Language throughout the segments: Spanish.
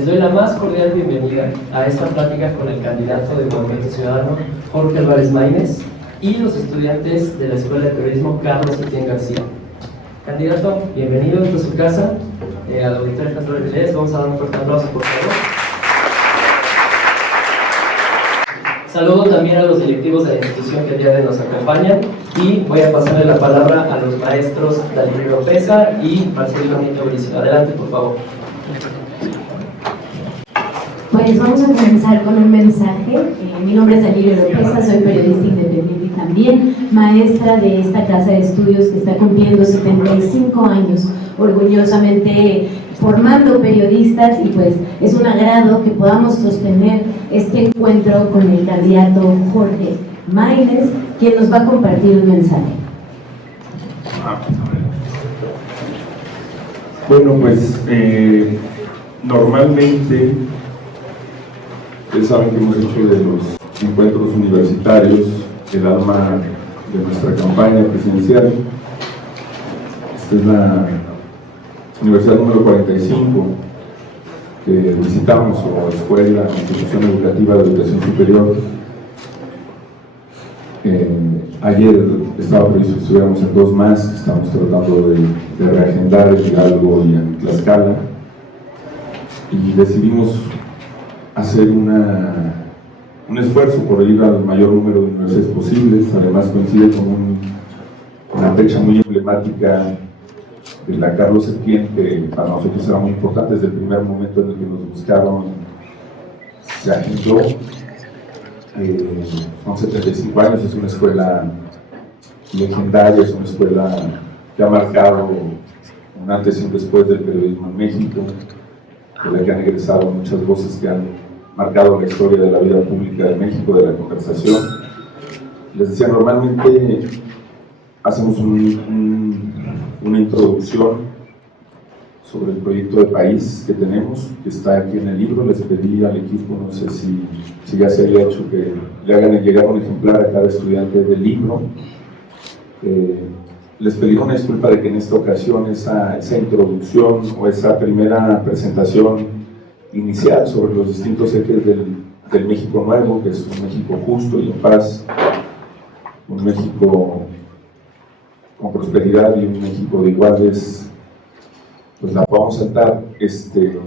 Les doy la más cordial bienvenida a esta plática con el candidato del Movimiento Ciudadano, Jorge Álvarez Maínez, y los estudiantes de la Escuela de Periodismo Carlos Etienne García. Candidato, bienvenido a su casa, al Auditorio Teatro de Vélez. Vamos a dar un fuerte aplauso, por favor. Saludo también a los directivos de la institución que el día de hoy nos acompañan, y voy a pasarle la palabra a los maestros Dalírio Oropeza y Marcelino Nieto Bricio. Adelante, por favor. Pues vamos a comenzar con un mensaje. Mi nombre es Dalírio Oropeza, soy periodista independiente y también maestra de esta casa de estudios que está cumpliendo 75 años, orgullosamente formando periodistas, y pues es un agrado que podamos sostener este encuentro con el candidato Jorge Maínez, quien nos va a compartir un mensaje. Bueno, pues normalmente ustedes saben que hemos hecho de los encuentros universitarios el alma de nuestra campaña presidencial. Esta es la universidad número 45 que visitamos, o escuela, institución educativa de educación superior. Ayer estaba previsto que estuviéramos en 2 más, estamos tratando de reagendar el Hidalgo y en Tlaxcala, y decidimos hacer un esfuerzo por ir al mayor número de universidades posibles. Además coincide con una fecha muy emblemática de la Carlos Etienne, que para nosotros era muy importante. Desde el primer momento en el que nos buscaron se agendó. Son 75 años, es una escuela legendaria, es una escuela que ha marcado un antes y un después del periodismo en México, de la que han egresado muchas voces que han marcado la historia de la vida pública de México, de la conversación. Les decía, normalmente hacemos una introducción sobre el proyecto de país que tenemos, que está aquí en el libro. Les pedí al equipo, no sé si ya se había hecho, que le hagan llegar un ejemplar a cada estudiante del libro. Les pedí una disculpa de que en esta ocasión esa introducción o esa primera presentación inicial sobre los distintos ejes del México nuevo, que es un México justo y en paz, un México con prosperidad y un México de iguales, pues la podamos saltar. Ustedes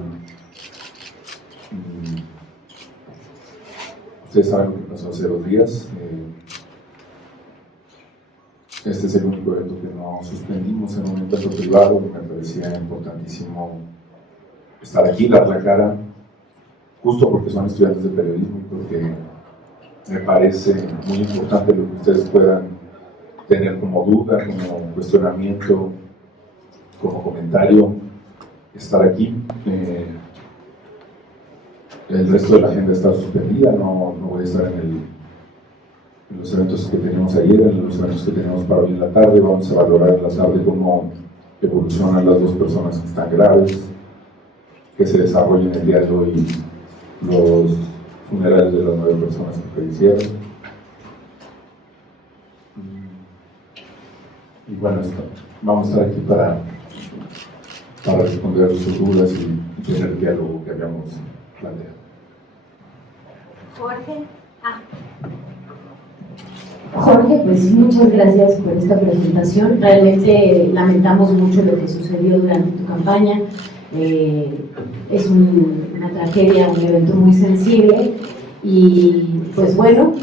saben lo que pasó hace 2 días. Este es el único evento que no suspendimos en un encuentro privado. Me parecía importantísimo estar aquí, dar la cara, justo porque son estudiantes de periodismo y porque me parece muy importante lo que ustedes puedan tener como duda, como cuestionamiento, como comentario, estar aquí. El resto de la agenda está suspendida, no voy a estar en los eventos que teníamos ayer, en los eventos que tenemos para hoy en la tarde. Vamos a valorar en la tarde cómo evolucionan las 2 personas que están graves, que se desarrollen el día de hoy los funerales de las 9 personas que fallecieron. Y bueno, vamos a estar aquí para responder sus dudas y tener el diálogo que habíamos planteado. Jorge, pues muchas gracias por esta presentación. Realmente lamentamos mucho lo que sucedió durante tu campaña. Es una tragedia, un evento muy sensible, y pues bueno,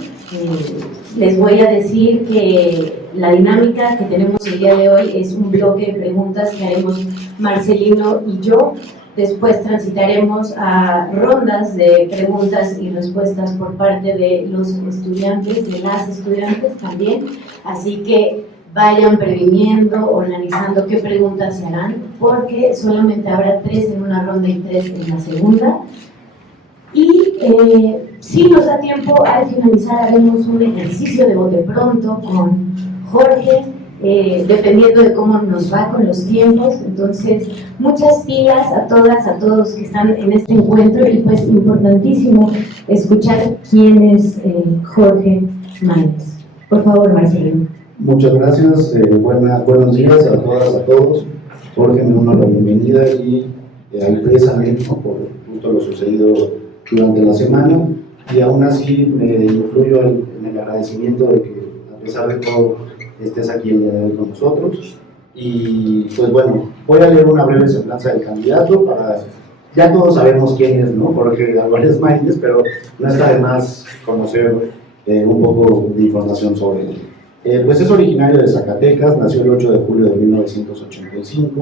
les voy a decir que la dinámica que tenemos el día de hoy es un bloque de preguntas que haremos Marcelino y yo. Después transitaremos a rondas de preguntas y respuestas por parte de los estudiantes, de las estudiantes también. Así que vayan previniendo, organizando qué preguntas se harán, porque solamente habrá 3 en una ronda y 3 en la segunda. Y si nos da tiempo, al finalizar haremos un ejercicio de bote pronto con Jorge, dependiendo de cómo nos va con los tiempos. Entonces, muchas pilas a todas, a todos que están en este encuentro, y pues importantísimo escuchar quién es Jorge Maínez. Por favor, Marcelino. Muchas gracias, buenos días a todas, a todos. Jorge, me uno a la bienvenida y al pésame, ¿no?, por justo lo sucedido durante la semana, y aún así me incluyo en el agradecimiento de que a pesar de todo estés aquí el día de hoy con nosotros. Y pues bueno, voy a leer una breve semblanza del candidato para, ya todos sabemos quién es, ¿no?, Jorge Álvarez Maínez, pero no está de más conocer un poco de información sobre él. Pues es originario de Zacatecas, nació el 8 de julio de 1985,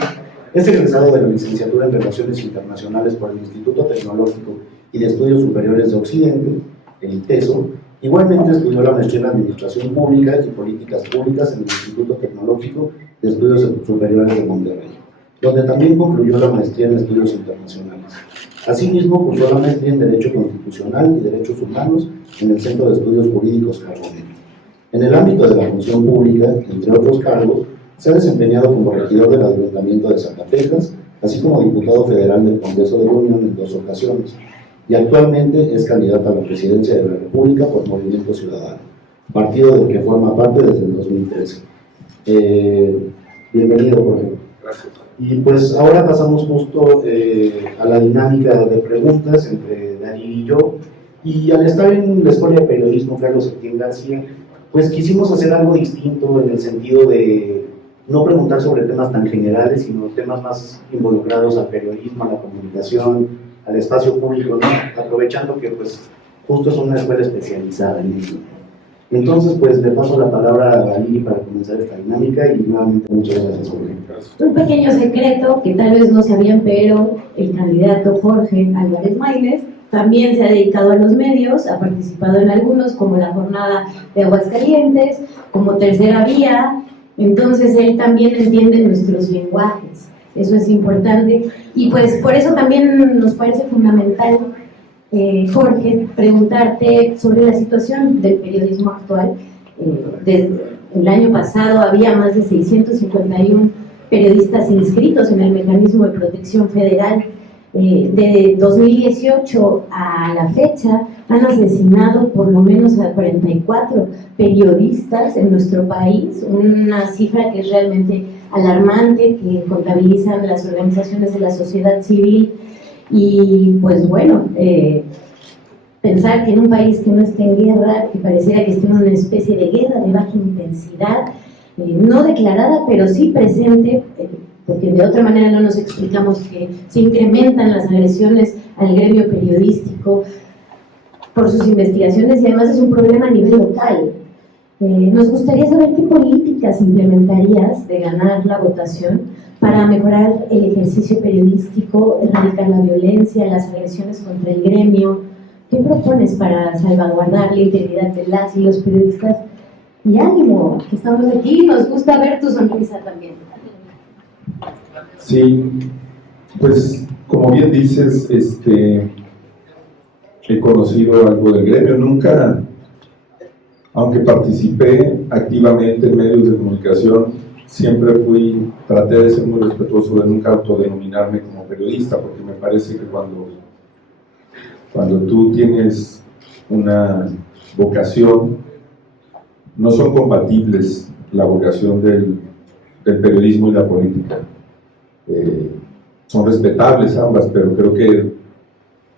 es egresado de la licenciatura en Relaciones Internacionales por el Instituto Tecnológico y de Estudios Superiores de Occidente, el ITESO. Igualmente estudió la maestría en Administración Pública y Políticas Públicas en el Instituto Tecnológico de Estudios Superiores de Monterrey, donde también concluyó la maestría en Estudios Internacionales. Asimismo, cursó la maestría en Derecho Constitucional y Derechos Humanos en el Centro de Estudios Jurídicos Carbonell. En el ámbito de la función pública, entre otros cargos, se ha desempeñado como regidor del Ayuntamiento de Zacatecas, así como diputado federal del Congreso de la Unión en 2 ocasiones, y actualmente es candidato a la presidencia de la República por Movimiento Ciudadano, partido del que forma parte desde el 2013. Bienvenido, Jorge. Gracias. Y pues ahora pasamos justo a la dinámica de preguntas entre Dani y yo, y al estar en la Escuela de Periodismo Carlos Septién García, pues quisimos hacer algo distinto en el sentido de no preguntar sobre temas tan generales, sino temas más involucrados al periodismo, a la comunicación, al espacio público, ¿no?, aprovechando que pues justo es una escuela especializada en ello. Entonces, pues le paso la palabra a Dalí para comenzar esta dinámica y nuevamente muchas gracias, Jorge. Un pequeño secreto que tal vez no sabían, pero el candidato Jorge Álvarez Maínez también se ha dedicado a los medios, ha participado en algunos, como la Jornada de Aguascalientes, como Tercera Vía. Entonces él también entiende nuestros lenguajes, eso es importante, y pues por eso también nos parece fundamental, Jorge, preguntarte sobre la situación del periodismo actual. Desde el año pasado había más de 651 periodistas inscritos en el Mecanismo de Protección Federal. De 2018 a la fecha han asesinado por lo menos a 44 periodistas en nuestro país, una cifra que es realmente alarmante, que contabilizan las organizaciones de la sociedad civil. Y pues bueno, pensar que en un país que no esté en guerra, que pareciera que esté en una especie de guerra de baja intensidad, no declarada pero sí presente, porque de otra manera no nos explicamos que se incrementan las agresiones al gremio periodístico por sus investigaciones, y además es un problema a nivel local. Nos gustaría saber qué políticas implementarías de ganar la votación para mejorar el ejercicio periodístico, erradicar la violencia, las agresiones contra el gremio. ¿Qué propones para salvaguardar la integridad de las y los periodistas? Y ánimo, que estamos aquí, nos gusta ver tu sonrisa también. Sí, pues como bien dices, he conocido algo del gremio, nunca, aunque participé activamente en medios de comunicación, siempre traté de ser muy respetuoso de nunca autodenominarme como periodista, porque me parece que cuando tú tienes una vocación, no son compatibles la vocación del periodismo y la política. Son respetables ambas, pero creo que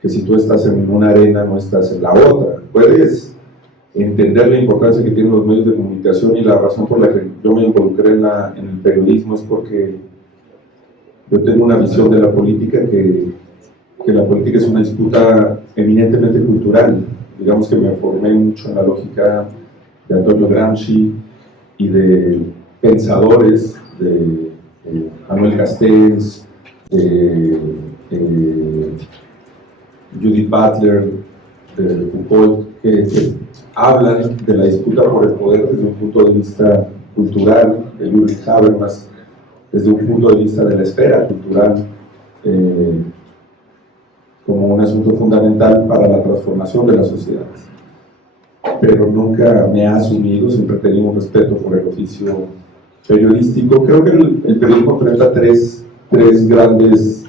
si tú estás en una arena, no estás en la otra. Puedes entender la importancia que tienen los medios de comunicación, y la razón por la que yo me involucré en el periodismo es porque yo tengo una visión de la política que la política es una disputa eminentemente cultural. Digamos que me formé mucho en la lógica de Antonio Gramsci y de pensadores de Manuel Castells, Judith Butler, de Foucault, que hablan de la disputa por el poder desde un punto de vista cultural, de Ulrich Habermas desde un punto de vista de la esfera cultural, como un asunto fundamental para la transformación de las sociedades. Pero nunca me ha asumido, siempre he tenido un respeto por el oficio periodístico. Creo que el periodismo enfrenta tres grandes,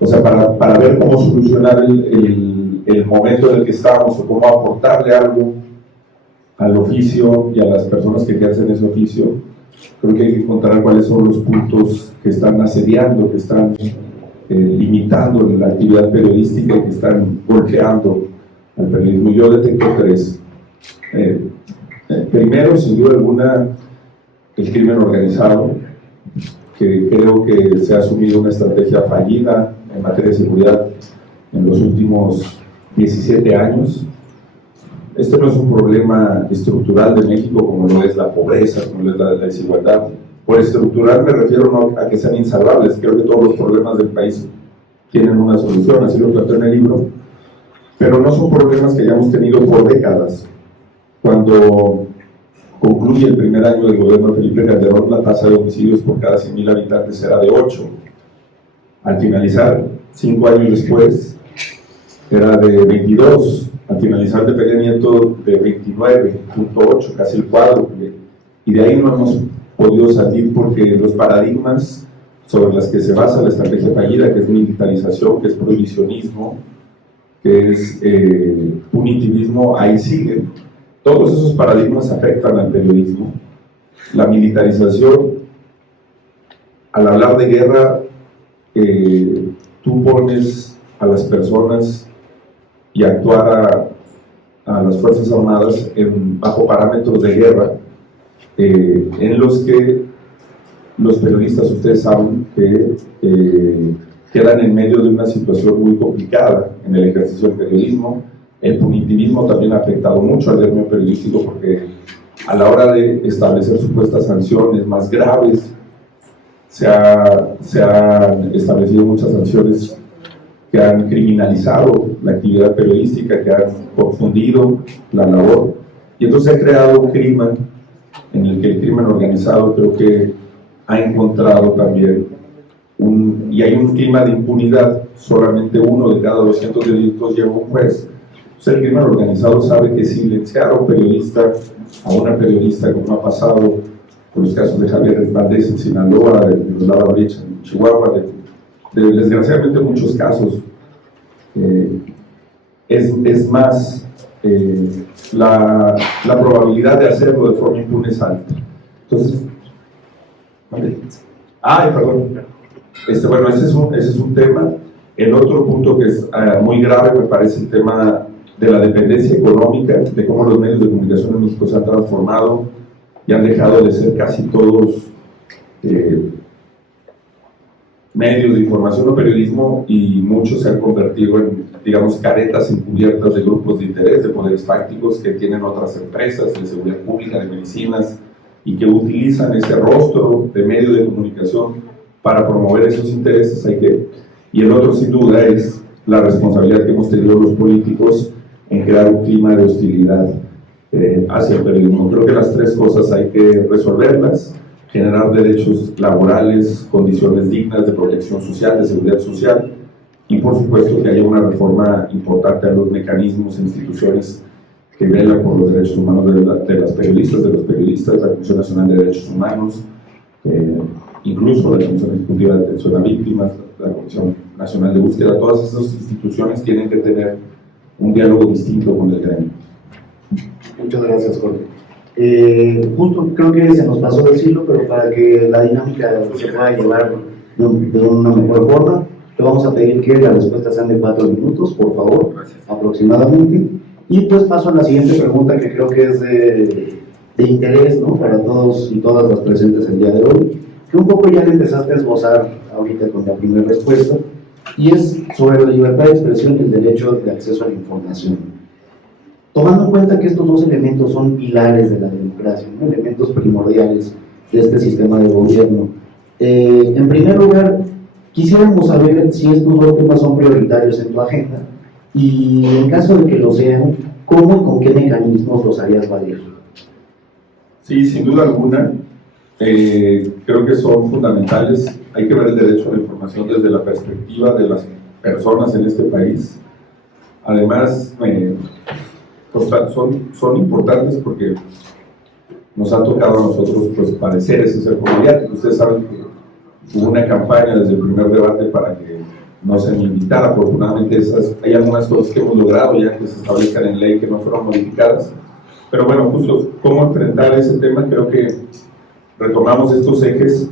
o sea, para ver cómo solucionar el momento en el que estamos, o cómo aportarle algo al oficio y a las personas que ejercen ese oficio, creo que hay que encontrar cuáles son los puntos que están asediando, que están limitando la actividad periodística y que están golpeando al periodismo. Yo detecto tres. Primero, sin duda alguna, el crimen organizado, que creo que se ha asumido una estrategia fallida en materia de seguridad en los últimos 17 años. Este no es un problema estructural de México como lo es la pobreza, como lo es la desigualdad. Por estructural me refiero no a que sean insalvables, creo que todos los problemas del país tienen una solución, así lo planteo en el libro, pero no son problemas que hayamos tenido por décadas. Cuando concluye el primer año del gobierno de Felipe Calderón, la tasa de homicidios por cada 100,000 habitantes era de 8. Al finalizar, 5 años después, era de 22. Al finalizar de Peña Nieto, de 29.8, casi el cuádruple. Y de ahí no hemos podido salir porque los paradigmas sobre los que se basa la estrategia fallida, que es militarización, que es prohibicionismo, que es punitivismo, ahí siguen. Todos esos paradigmas afectan al periodismo. La militarización, al hablar de guerra, tú pones a las personas y actuar a las Fuerzas Armadas bajo parámetros de guerra, en los que los periodistas, ustedes saben, que quedan en medio de una situación muy complicada en el ejercicio del periodismo. El punitivismo también ha afectado mucho al gremio periodístico porque a la hora de establecer supuestas sanciones más graves, se han establecido muchas sanciones que han criminalizado la actividad periodística, que han confundido la labor, y entonces se ha creado un clima en el que el crimen organizado creo que ha encontrado también y hay un clima de impunidad. Solamente 1 de cada 200 delitos lleva un juez. Entonces el crimen organizado sabe que silenciar a un periodista, a una periodista, como ha pasado con los casos de Javier Valdés en Sinaloa, de Laura Brecha en Chihuahua, desgraciadamente muchos casos, es más, la probabilidad de hacerlo de forma impune es alta. Entonces, perdón. Bueno, ese es un tema. El otro punto que es muy grave me parece el tema de la dependencia económica, de cómo los medios de comunicación en México se han transformado y han dejado de ser casi todos medios de información o periodismo, y muchos se han convertido en, digamos, caretas encubiertas de grupos de interés, de poderes fácticos que tienen otras empresas de seguridad pública, de medicinas, y que utilizan ese rostro de medio de comunicación para promover esos intereses. Y el otro, sin duda, es la responsabilidad que hemos tenido los políticos en crear un clima de hostilidad hacia el periodismo. Creo que las tres cosas hay que resolverlas: generar derechos laborales, condiciones dignas de protección social, de seguridad social, y por supuesto que haya una reforma importante a los mecanismos e instituciones que velan por los derechos humanos de las periodistas, de los periodistas, la Comisión Nacional de Derechos Humanos, incluso la Comisión Ejecutiva de Atención a Víctimas, la Comisión Nacional de Búsqueda. Todas esas instituciones tienen que tener un diálogo distinto con el gremio. Muchas gracias, Jorge. Justo creo que se nos pasó decirlo, pero para que la dinámica se pueda llevar de una mejor forma, le vamos a pedir que las respuestas sean de 4 minutos, por favor, aproximadamente. Y pues paso a la siguiente pregunta, que creo que es de interés, ¿no?, para todos y todas las presentes el día de hoy, que un poco ya le empezaste a esbozar ahorita con la primera respuesta, y es sobre la libertad de expresión y el derecho de acceso a la información. Tomando en cuenta que estos dos elementos son pilares de la democracia, ¿no?, elementos primordiales de este sistema de gobierno, en primer lugar, quisiéramos saber si estos dos temas son prioritarios en tu agenda, y en caso de que lo sean, ¿cómo y con qué mecanismos los harías valer? Sí, sin duda alguna, creo que son fundamentales. Hay que ver el derecho a la información desde la perspectiva de las personas en este país. Además, son importantes porque nos ha tocado a nosotros, pues, padecer ese cerco mediático. Ustedes saben que hubo una campaña desde el primer debate para que no se me invitara. Afortunadamente hay algunas cosas que hemos logrado ya que se establezcan en ley, que no fueron modificadas. Pero bueno, justo cómo enfrentar ese tema, creo que retomamos estos ejes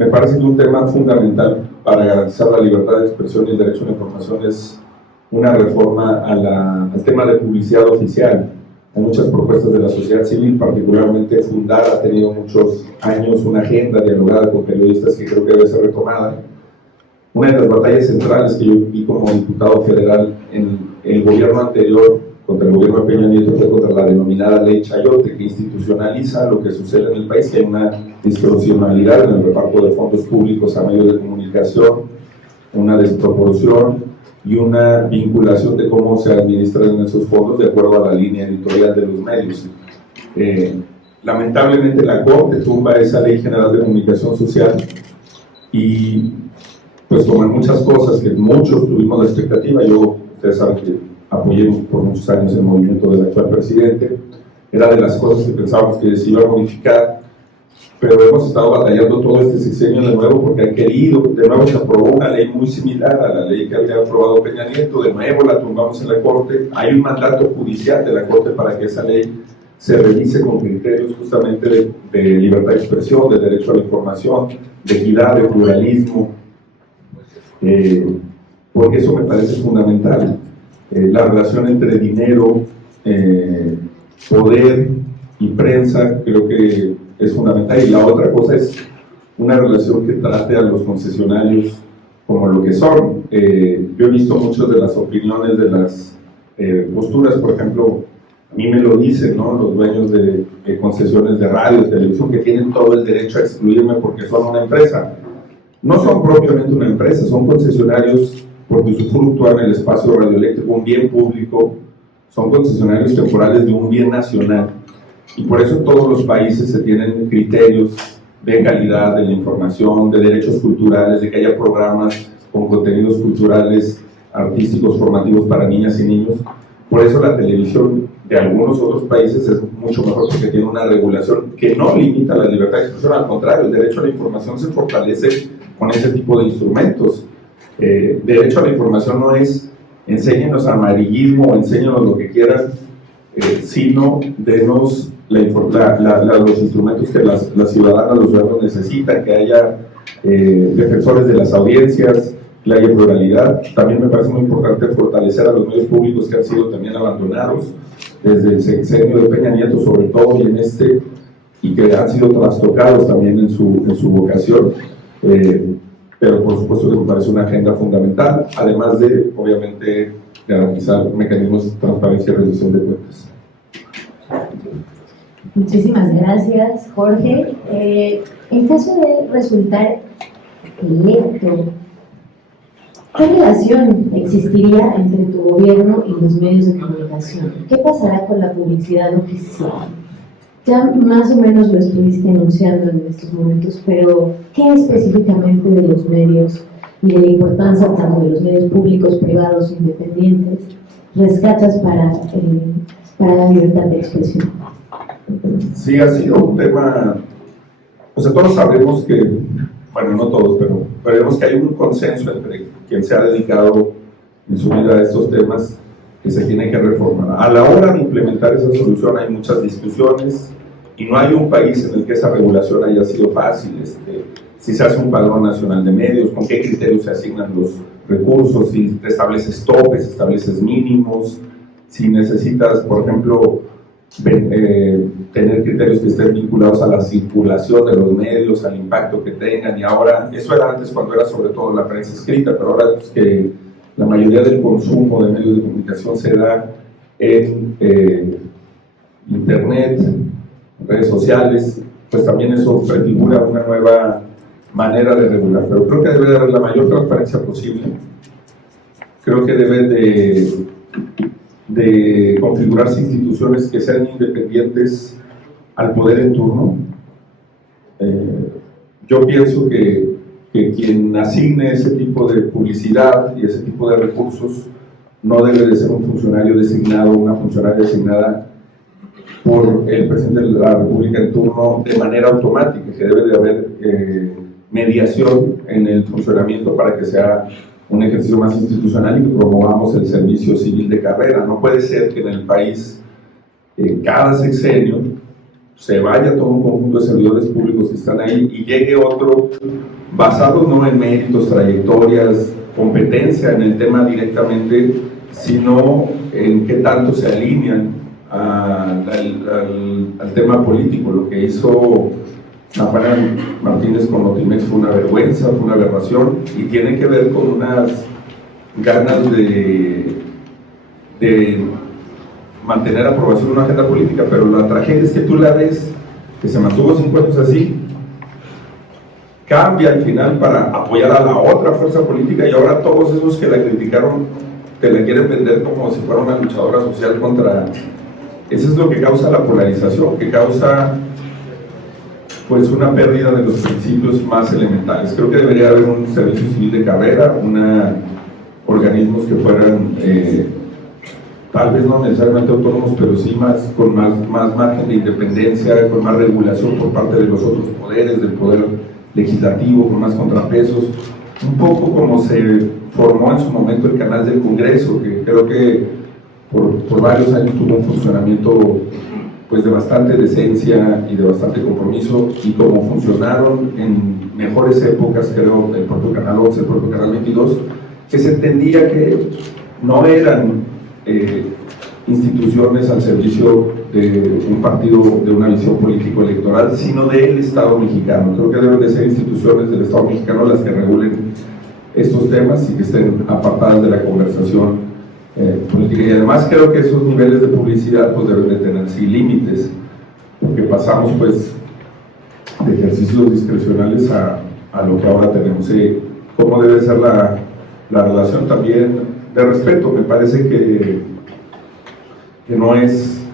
Me parece que un tema fundamental para garantizar la libertad de expresión y el derecho a la información es una reforma al tema de publicidad oficial. Hay muchas propuestas de la sociedad civil, particularmente Fundar ha tenido muchos años una agenda dialogada con periodistas que creo que debe ser retomada. Una de las batallas centrales que yo vi como diputado federal en el gobierno anterior contra el gobierno de Peña Nieto fue contra la denominada Ley Chayote, que institucionaliza lo que sucede en el país, que hay una discrecionalidad en el reparto de fondos públicos a medios de comunicación, una desproporción y una vinculación de cómo se administran esos fondos de acuerdo a la línea editorial de los medios. Lamentablemente la Corte tumba esa Ley General de Comunicación Social y pues como en muchas cosas que muchos tuvimos la expectativa, ustedes saben que apoyé por muchos años el movimiento del actual presidente, era de las cosas que pensábamos que se iba a modificar, pero hemos estado batallando todo este sexenio de nuevo porque han querido, de nuevo se aprobó una ley muy similar a la ley que había aprobado Peña Nieto, de nuevo la tumbamos en la Corte, hay un mandato judicial de la Corte para que esa ley se revise con criterios justamente de libertad de expresión, de derecho a la información, de equidad, de pluralismo, porque eso me parece fundamental. La relación entre dinero, poder y prensa creo que es fundamental, y la otra cosa es una relación que trate a los concesionarios como lo que son. Yo he visto muchas de las opiniones de las posturas, por ejemplo, a mí me lo dicen, ¿no?, los dueños de concesiones de radio, de televisión, que tienen todo el derecho a excluirme porque son una empresa. No son propiamente una empresa, son concesionarios porque usufructúan el espacio radioeléctrico, un bien público, son concesionarios temporales de un bien nacional. Y por eso en todos los países se tienen criterios de calidad de la información, de derechos culturales, de que haya programas con contenidos culturales, artísticos, formativos para niñas y niños. Por eso la televisión de algunos otros países es mucho mejor porque tiene una regulación que no limita la libertad de expresión, al contrario, el derecho a la información se fortalece con ese tipo de instrumentos. Derecho a la información no es enséñenos amarillismo o enséñenos lo que quieran, sino denos los instrumentos que las ciudadanas, los ciudadanos necesitan, que haya defensores de las audiencias, que haya pluralidad. También me parece muy importante fortalecer a los medios públicos que han sido también abandonados desde el sexenio de Peña Nieto, sobre todo, y que han sido trastocados también en su vocación. Pero por supuesto que me parece una agenda fundamental, además de, obviamente, garantizar mecanismos de transparencia y rendición de cuentas. Muchísimas gracias, Jorge. En caso de resultar electo, ¿qué relación existiría entre tu gobierno y los medios de comunicación? ¿Qué pasará con la publicidad oficial? Ya más o menos lo estuviste anunciando en estos momentos, pero ¿qué específicamente de los medios y de la importancia tanto de los medios públicos, privados, independientes, rescatas para la libertad de expresión? Sí, ha sido un tema, o sea, todos sabemos que, bueno, no todos, pero vemos que hay un consenso entre quien se ha dedicado en su vida a estos temas que se tiene que reformar. A la hora de implementar esa solución hay muchas discusiones y no hay un país en el que esa regulación haya sido fácil. Si se hace un padrón nacional de medios, con qué criterios se asignan los recursos, si te estableces topes, estableces mínimos, si necesitas, por ejemplo, tener criterios que estén vinculados a la circulación de los medios, al impacto que tengan. Y ahora, eso era antes cuando era sobre todo la prensa escrita, pero ahora es que la mayoría del consumo de medios de comunicación se da en internet, redes sociales, pues también eso prefigura una nueva manera de regular. Pero creo que debe de haber la mayor transparencia posible. Creo que debe de configurarse instituciones que sean independientes al poder en turno. Yo pienso que quien asigne ese tipo de publicidad y ese tipo de recursos no debe de ser un funcionario designado, una funcionaria designada por el presidente de la República en turno de manera automática, que debe de haber mediación en el funcionamiento para que sea un ejercicio más institucional y que promovamos el servicio civil de carrera. No puede ser que en el país cada sexenio se vaya todo un conjunto de servidores públicos que están ahí y llegue otro basado no en méritos, trayectorias, competencia en el tema directamente, sino en qué tanto se alinean al tema político. Lo que hizo Zavala Martínez con Notimex fue una vergüenza, fue una aberración, y tiene que ver con unas ganas de mantener aprobación de una agenda política, pero la tragedia es que tú la ves, que se mantuvo 5 años así, cambia al final para apoyar a la otra fuerza política, y ahora todos esos que la criticaron te la quieren vender como si fuera una luchadora social contra... Eso es lo que causa la polarización, que causa pues una pérdida de los principios más elementales. Creo que debería haber un servicio civil de carrera, organismos que fueran tal vez no necesariamente autónomos, pero sí con más margen de independencia, con más regulación por parte de los otros poderes, del poder legislativo, con más contrapesos, un poco como se formó en su momento el canal del Congreso, que creo que por varios años tuvo un funcionamiento pues de bastante decencia y de bastante compromiso, y como funcionaron en mejores épocas, creo, el propio Canal 11, el propio Canal 22, que se entendía que no eran instituciones al servicio de un partido, de una visión político-electoral, sino del Estado mexicano. Creo que deben de ser instituciones del Estado mexicano las que regulen estos temas y que estén apartadas de la conversación política. Y además creo que esos niveles de publicidad pues deben de tener sí límites, porque pasamos pues de ejercicios discrecionales a lo que ahora tenemos. ¿Cómo debe ser la relación también de respeto? Me parece que no es...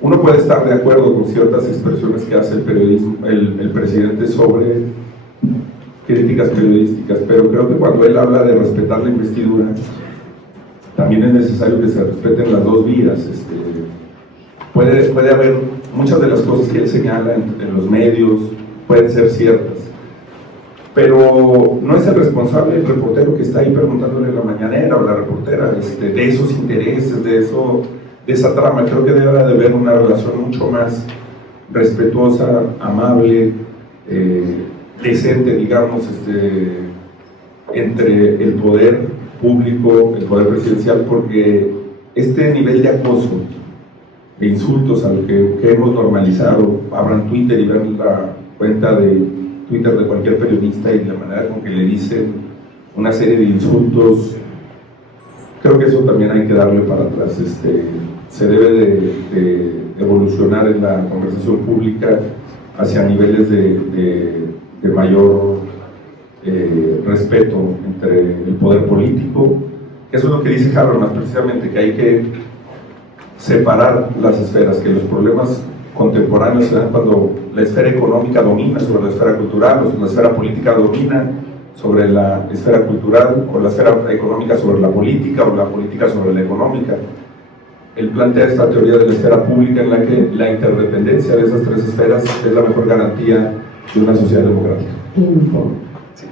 Uno puede estar de acuerdo con ciertas expresiones que hace el presidente sobre críticas periodísticas, pero creo que cuando él habla de respetar la investidura, también es necesario que se respeten las dos vías. Puede haber muchas de las cosas que él señala en los medios, pueden ser ciertas, pero no es el responsable el reportero que está ahí preguntándole en la mañanera, o la reportera, de esos intereses, de esa trama. Creo que debe de haber una relación mucho más respetuosa, amable, decente, digamos, entre el poder público, el poder presidencial, porque este nivel de acoso, de insultos a lo que hemos normalizado, abran Twitter y vean la cuenta de Twitter de cualquier periodista y la manera con que le dicen una serie de insultos, creo que eso también hay que darle para atrás. Se debe de evolucionar en la conversación pública hacia niveles de mayor respeto entre el poder político. Eso es lo que dice Habermas precisamente, que hay que separar las esferas, que los problemas contemporáneos se dan cuando la esfera económica domina sobre la esfera cultural, o la esfera política domina sobre la esfera cultural, o la esfera económica sobre la política, o la política sobre la económica. Él plantea esta teoría de la esfera pública en la que la interdependencia de esas tres esferas es la mejor garantía de una sociedad democrática.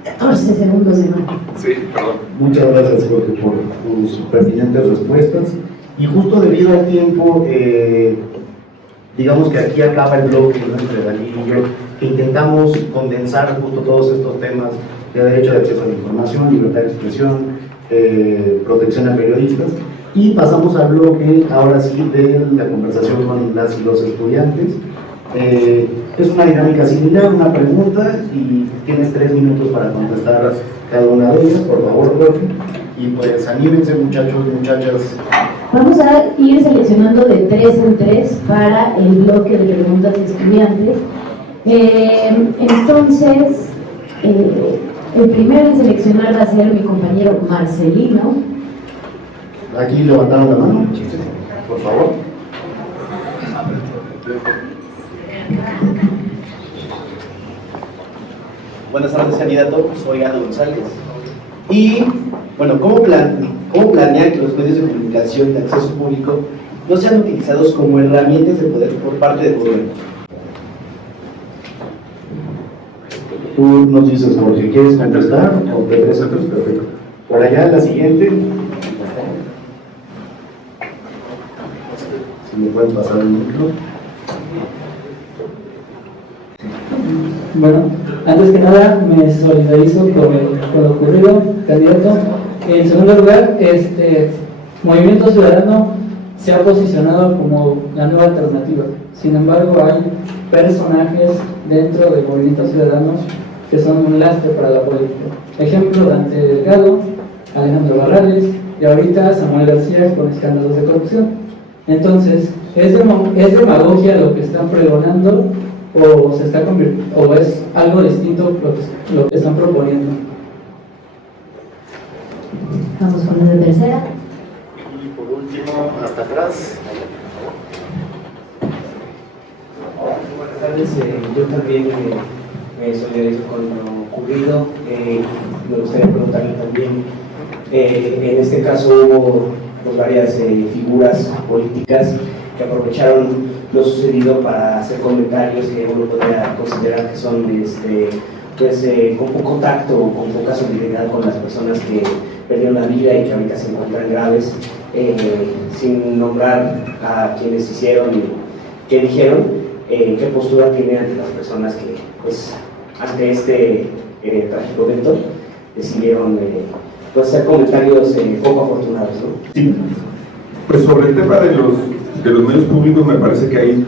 14 segundos de más. Sí, perdón. Muchas gracias, Jorge, por tus pertinentes respuestas. Y justo debido al tiempo, digamos que aquí acaba el bloque, ¿no?, entre Dalí y yo, que intentamos condensar justo todos estos temas de derecho de acceso a la información, libertad de expresión, protección a periodistas, y pasamos al bloque, ahora sí, de la conversación con las y los estudiantes. Es una dinámica similar, una pregunta, y tienes 3 minutos para contestar cada una de ellas, por favor, Jorge. Y pues anímense, muchachos y muchachas. Vamos a ir seleccionando de 3 en 3 para el bloque de preguntas de estudiantes. Entonces, el primero en seleccionar va a ser mi compañero Marcelino. Aquí levantaron la mano, por favor. Buenas tardes, candidato. Soy Ana González. Y, bueno, ¿cómo planear que los medios de comunicación de acceso público no sean utilizados como herramientas de poder por parte del gobierno? Tú nos dices, Jorge, ¿quieres contestar? O prefieres otros? Perfecto. Por allá, la siguiente. Si me pueden pasar el micro. Bueno, antes que nada me solidarizo con lo ocurrido, candidato. En segundo lugar, Movimiento Ciudadano se ha posicionado como la nueva alternativa. Sin embargo, hay personajes dentro del Movimiento Ciudadano que son un lastre para la política. Ejemplo, Dante Delgado, Alejandro Barrales y ahorita Samuel García con escándalos de corrupción. Entonces, ¿es demagogia lo que están pregonando o se está o es algo distinto lo que están proponiendo? Vamos con la tercera. Y por último, hasta atrás. Buenas tardes, yo también me solidarizo con lo ocurrido. Me gustaría preguntarle también, en este caso hubo pues, varias figuras políticas que aprovecharon lo sucedido para hacer comentarios que uno podría considerar que son con poco tacto o con poca solidaridad con las personas que perdieron la vida y que ahorita se encuentran graves, sin nombrar a quienes hicieron y qué dijeron, qué postura tiene ante las personas que, pues, ante este trágico evento decidieron hacer comentarios poco afortunados, ¿no? Sí, pues sobre el tema de los medios públicos me parece que hay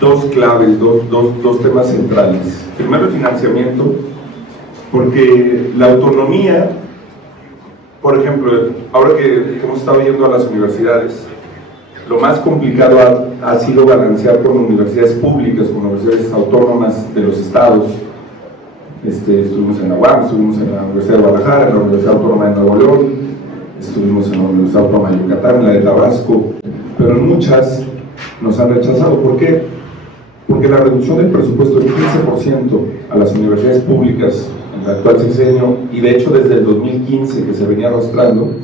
dos claves, dos temas centrales. Primero, el financiamiento, porque la autonomía, por ejemplo, ahora que hemos estado yendo a las universidades, lo más complicado ha sido balancear con universidades públicas, con universidades autónomas de los estados. Estuvimos en la UAM, estuvimos en la Universidad de Guadalajara, en la Universidad Autónoma de Nuevo León, estuvimos en la Universidad Autónoma de Yucatán, en la de Tabasco, pero en muchas nos han rechazado. ¿Por qué? Porque la reducción del presupuesto del 15% a las universidades públicas en el actual sexenio, y de hecho desde el 2015 que se venía arrastrando,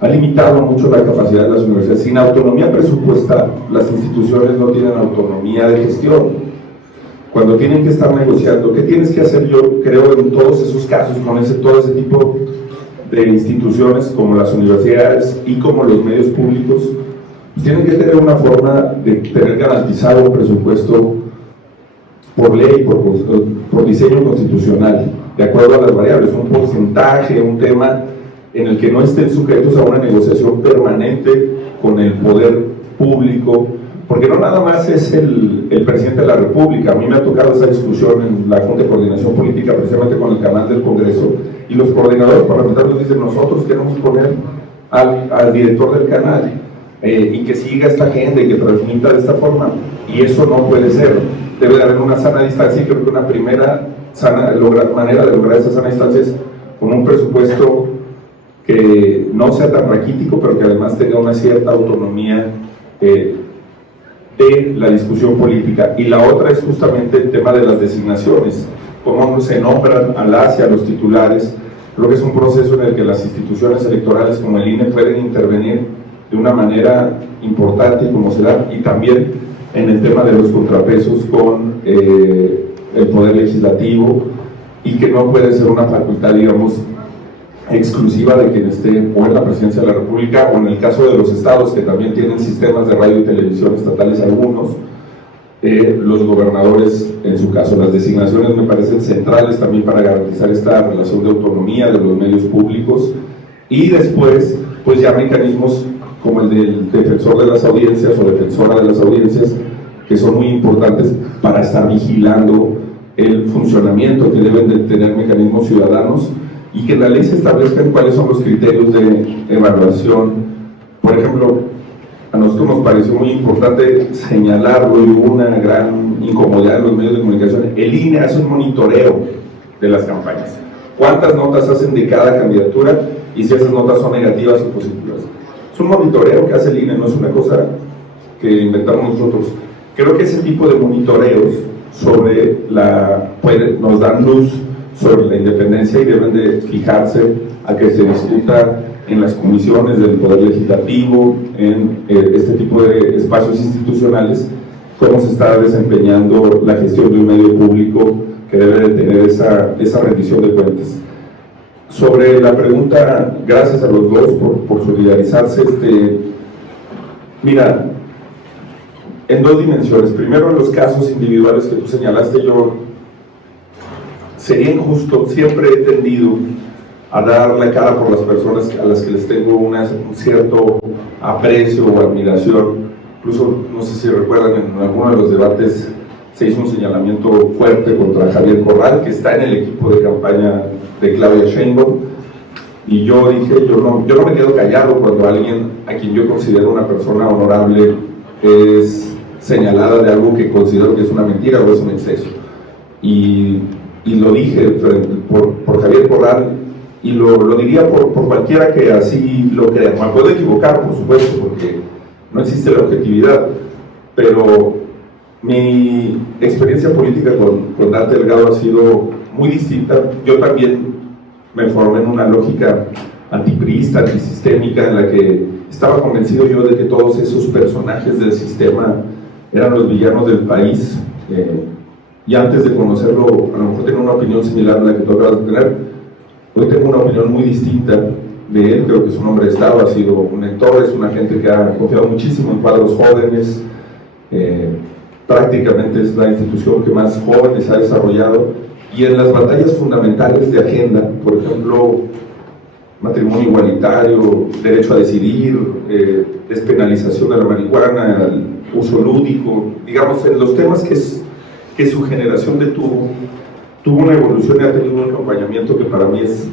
ha limitado mucho la capacidad de las universidades. Sin autonomía presupuestal, las instituciones no tienen autonomía de gestión. Cuando tienen que estar negociando, ¿qué tienes que hacer? Yo creo en todos esos casos, con todo ese tipo de instituciones como las universidades y como los medios públicos, pues tienen que tener una forma de tener garantizado un presupuesto por ley, por diseño constitucional, de acuerdo a las variables, un porcentaje, un tema en el que no estén sujetos a una negociación permanente con el poder público, porque no nada más es el presidente de la República. A mí me ha tocado esa discusión en la Junta de Coordinación Política, precisamente con el canal del Congreso, y los coordinadores parlamentarios dicen: nosotros queremos poner al director del canal y que siga esta agenda y que transmita de esta forma, y eso no puede ser. Debe de haber una sana distancia, y creo que una primera manera de lograr esa sana distancia es con un presupuesto que no sea tan raquítico, pero que además tenga una cierta autonomía de la discusión política. Y la otra es justamente el tema de las designaciones, cómo se nombran a los titulares. Creo que es un proceso en el que las instituciones electorales como el INE pueden intervenir de una manera importante, como se da, y también en el tema de los contrapesos con el poder legislativo, y que no puede ser una facultad, digamos, exclusiva de quien esté o en la presidencia de la República, o en el caso de los estados que también tienen sistemas de radio y televisión estatales algunos, los gobernadores en su caso. Las designaciones me parecen centrales también para garantizar esta relación de autonomía de los medios públicos, y después pues ya mecanismos como el del defensor de las audiencias o defensora de las audiencias, que son muy importantes para estar vigilando el funcionamiento que deben de tener mecanismos ciudadanos, y que en la ley se establezcan cuáles son los criterios de evaluación. Por ejemplo, a nosotros nos pareció muy importante señalarlo, y hubo una gran incomodidad en los medios de comunicación. El INE hace un monitoreo de las campañas. ¿Cuántas notas hacen de cada candidatura? Y si esas notas son negativas o positivas. Es un monitoreo que hace el INE, no es una cosa que inventamos nosotros. Creo que ese tipo de monitoreos nos dan luz sobre la independencia, y deben de fijarse a que se discuta en las comisiones del Poder Legislativo, en este tipo de espacios institucionales, cómo se está desempeñando la gestión de un medio público que debe de tener esa rendición de cuentas. Sobre la pregunta, gracias a los dos por solidarizarse. Mira, en dos dimensiones. Primero, en los casos individuales que tú señalaste, yo sería injusto, siempre he tendido a dar la cara por las personas a las que les tengo un cierto aprecio o admiración. Incluso, no sé si recuerdan, en alguno de los debates se hizo un señalamiento fuerte contra Javier Corral, que está en el equipo de campaña de Claudia Sheinbaum, y yo dije, yo no me quedo callado cuando alguien a quien yo considero una persona honorable es señalada de algo que considero que es una mentira o es un exceso. Y lo dije por Javier Corral, y lo diría por cualquiera que así lo crea. Me puedo equivocar, por supuesto, porque no existe la objetividad, pero mi experiencia política con Dante Delgado ha sido muy distinta. Yo también me formé en una lógica antipriista, antisistémica, en la que estaba convencido yo de que todos esos personajes del sistema eran los villanos del país, y antes de conocerlo, a lo mejor tenía una opinión similar a la que tú acabas de tener. Hoy tengo una opinión muy distinta de él. Creo que su hombre de Estado, ha sido un lector, es una gente que ha confiado muchísimo en cuadros jóvenes, prácticamente es la institución que más jóvenes ha desarrollado, y en las batallas fundamentales de agenda, por ejemplo, matrimonio igualitario, derecho a decidir, despenalización de la marihuana, el uso lúdico, digamos, en los temas que su generación detuvo, tuvo una evolución y ha tenido un acompañamiento que para mí es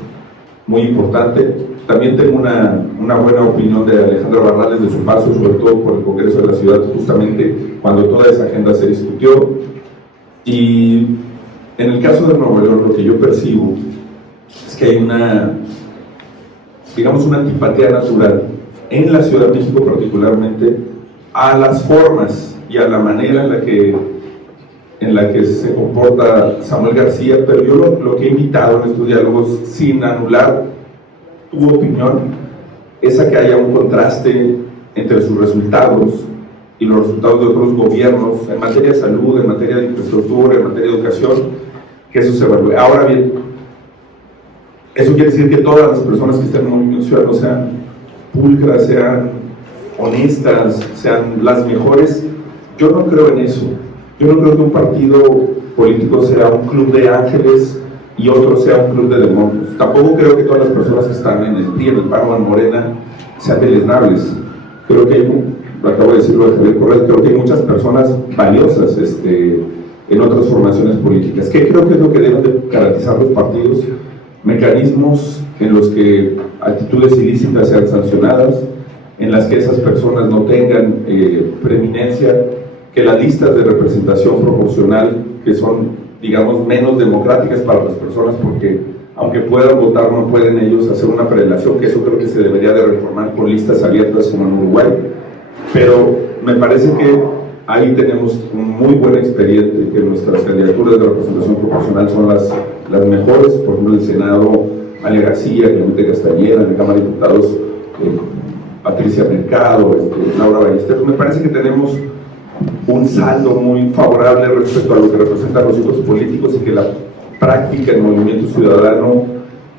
muy importante. También tengo una buena opinión de Alejandra Barrales, de su paso, sobre todo por el Congreso de la Ciudad, justamente cuando toda esa agenda se discutió. Y en el caso de Nuevo León, lo que yo percibo es que hay una antipatía natural en la Ciudad de México particularmente a las formas y a la manera en la que se comporta Samuel García, pero yo lo que he invitado en estos diálogos, sin anular tu opinión, es a que haya un contraste entre sus resultados y los resultados de otros gobiernos en materia de salud, en materia de infraestructura, en materia de educación, que eso se evalúe. Ahora bien, eso quiere decir que todas las personas que estén en el movimiento ciudadano sean pulcras, sean honestas, sean las mejores. Yo no creo en eso. Yo no creo que un partido político sea un club de ángeles y otro sea un club de demonios. Tampoco creo que todas las personas que están en el PRI, en el PAN o en Morena sean deleznables. Creo que acabo de decirlo de Javier Corral, creo que hay muchas personas valiosas en otras formaciones políticas. ¿Qué creo que es lo que deben de garantizar los partidos? Mecanismos en los que actitudes ilícitas sean sancionadas, en las que esas personas no tengan preeminencia, que las listas de representación proporcional, que son, digamos, menos democráticas para las personas, porque aunque puedan votar, no pueden ellos hacer una prelación, que eso creo que se debería de reformar con listas abiertas como en Uruguay. Pero me parece que ahí tenemos un muy buen expediente, que nuestras candidaturas de representación proporcional son las mejores. Por ejemplo, en el Senado, María García, Clemente Castañeda; en la Cámara de Diputados, Patricia Mercado, Laura Ballesteros. Me parece que tenemos un saldo muy favorable respecto a lo que representan los otros políticos, y que la práctica en Movimiento Ciudadano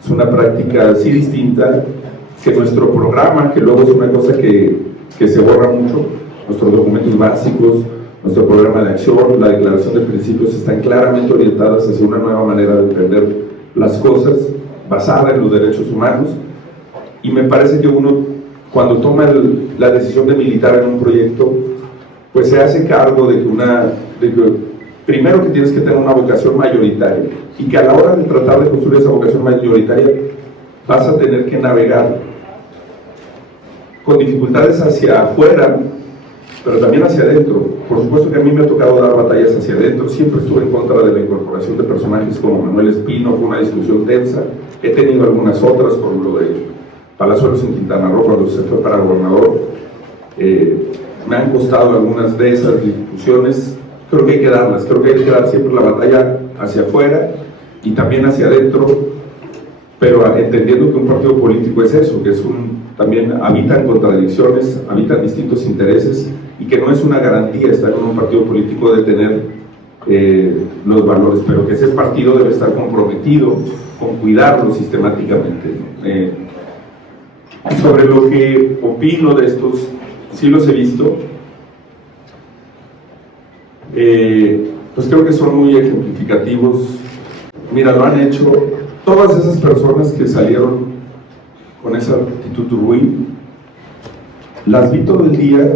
es una práctica así distinta que nuestro programa, que luego es una cosa que se borra mucho. Nuestros documentos básicos, nuestro programa de acción, la declaración de principios están claramente orientadas hacia una nueva manera de entender las cosas, basada en los derechos humanos. Y me parece que uno, cuando toma la decisión de militar en un proyecto, pues se hace cargo de que primero que tienes que tener una vocación mayoritaria, y que a la hora de tratar de construir esa vocación mayoritaria vas a tener que navegar con dificultades hacia afuera, pero también hacia adentro. Por supuesto que a mí me ha tocado dar batallas hacia adentro. Siempre estuve en contra de la incorporación de personajes como Manuel Espino. Fue una discusión tensa. He tenido algunas otras, por lo de Palazuelos en Quintana Roo, cuando se fue para gobernador. Me han costado algunas de esas discusiones. Creo que hay que darlas. Creo que hay que dar siempre la batalla hacia afuera y también hacia adentro, pero entendiendo que un partido político es eso, que también habitan contradicciones, habitan distintos intereses, y que no es una garantía estar en un partido político de tener los valores, pero que ese partido debe estar comprometido con cuidarlos sistemáticamente. Sobre lo que opino de estos, sí los he visto. pues creo que son muy ejemplificativos. Mira, lo han hecho todas esas personas que salieron con esa actitud ruin. Las vi todo el día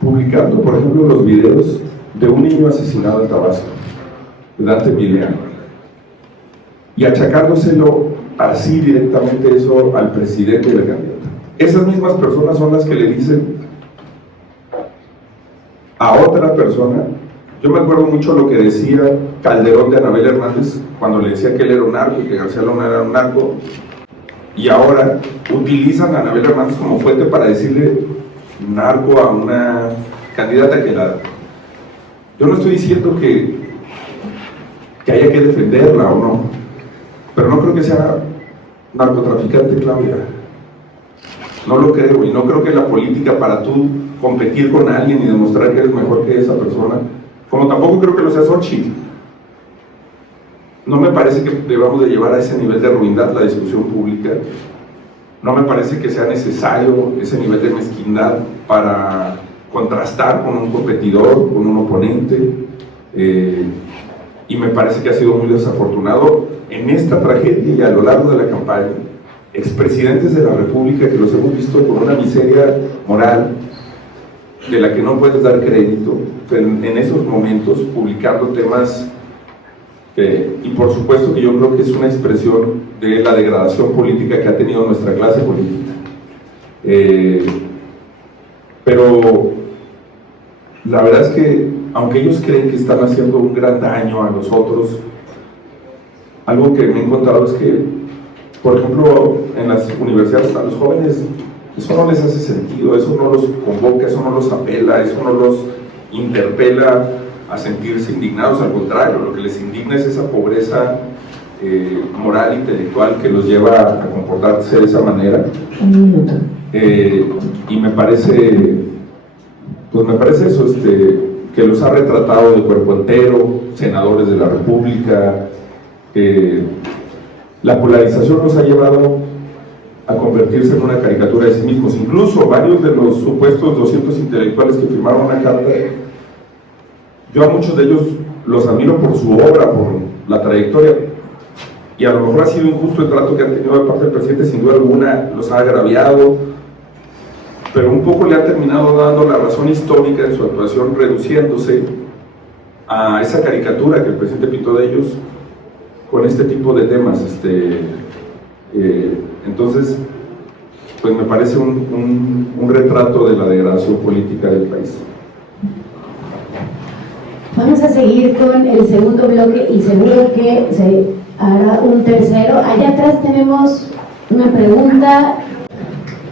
publicando, por ejemplo, los videos de un niño asesinado en Tabasco, de Dante Emiliano, y achacándoselo así directamente eso al presidente y la candidata. Esas mismas personas son las que le dicen a otra persona. Yo me acuerdo mucho lo que decía Calderón de Anabel Hernández cuando le decía que él era un narco y que García Luna era un narco, y ahora utilizan a Anabel Hernández como fuente para decirle narco a una candidata que la... Yo no estoy diciendo que haya que defenderla o no, pero no creo que sea narcotraficante, Claudia. No lo creo, y no creo que la política para tú competir con alguien y demostrar que eres mejor que esa persona, como tampoco creo que lo sea Xochitl. No me parece que debamos de llevar a ese nivel de ruindad la discusión pública. No me parece que sea necesario ese nivel de mezquindad para contrastar con un competidor, con un oponente, y me parece que ha sido muy desafortunado en esta tragedia y a lo largo de la campaña. Expresidentes de la República que los hemos visto con una miseria moral de la que no puedes dar crédito en esos momentos, publicando temas y por supuesto que yo creo que es una expresión de la degradación política que ha tenido nuestra clase política. Pero la verdad es que aunque ellos creen que están haciendo un gran daño a nosotros, algo que me he encontrado es que, por ejemplo, en las universidades a los jóvenes eso no les hace sentido, eso no los convoca, eso no los apela, eso no los interpela a sentirse indignados. Al contrario, lo que les indigna es esa pobreza moral, intelectual, que los lleva a comportarse de esa manera. Y me parece, pues me parece eso, que los ha retratado de cuerpo entero, senadores de la República. La polarización los ha llevado a convertirse en una caricatura de sí mismos. Incluso varios de los supuestos 200 intelectuales que firmaron una carta, yo a muchos de ellos los admiro por su obra, por la trayectoria, y a lo mejor ha sido injusto el trato que han tenido de parte del presidente, sin duda alguna los ha agraviado, pero un poco le ha terminado dando la razón histórica en su actuación, reduciéndose a esa caricatura que el presidente pintó de ellos con este tipo de temas. Entonces, pues me parece un retrato de la degradación política del país. Vamos a seguir con el segundo bloque y seguro que se hará un tercero. Allá atrás tenemos una pregunta.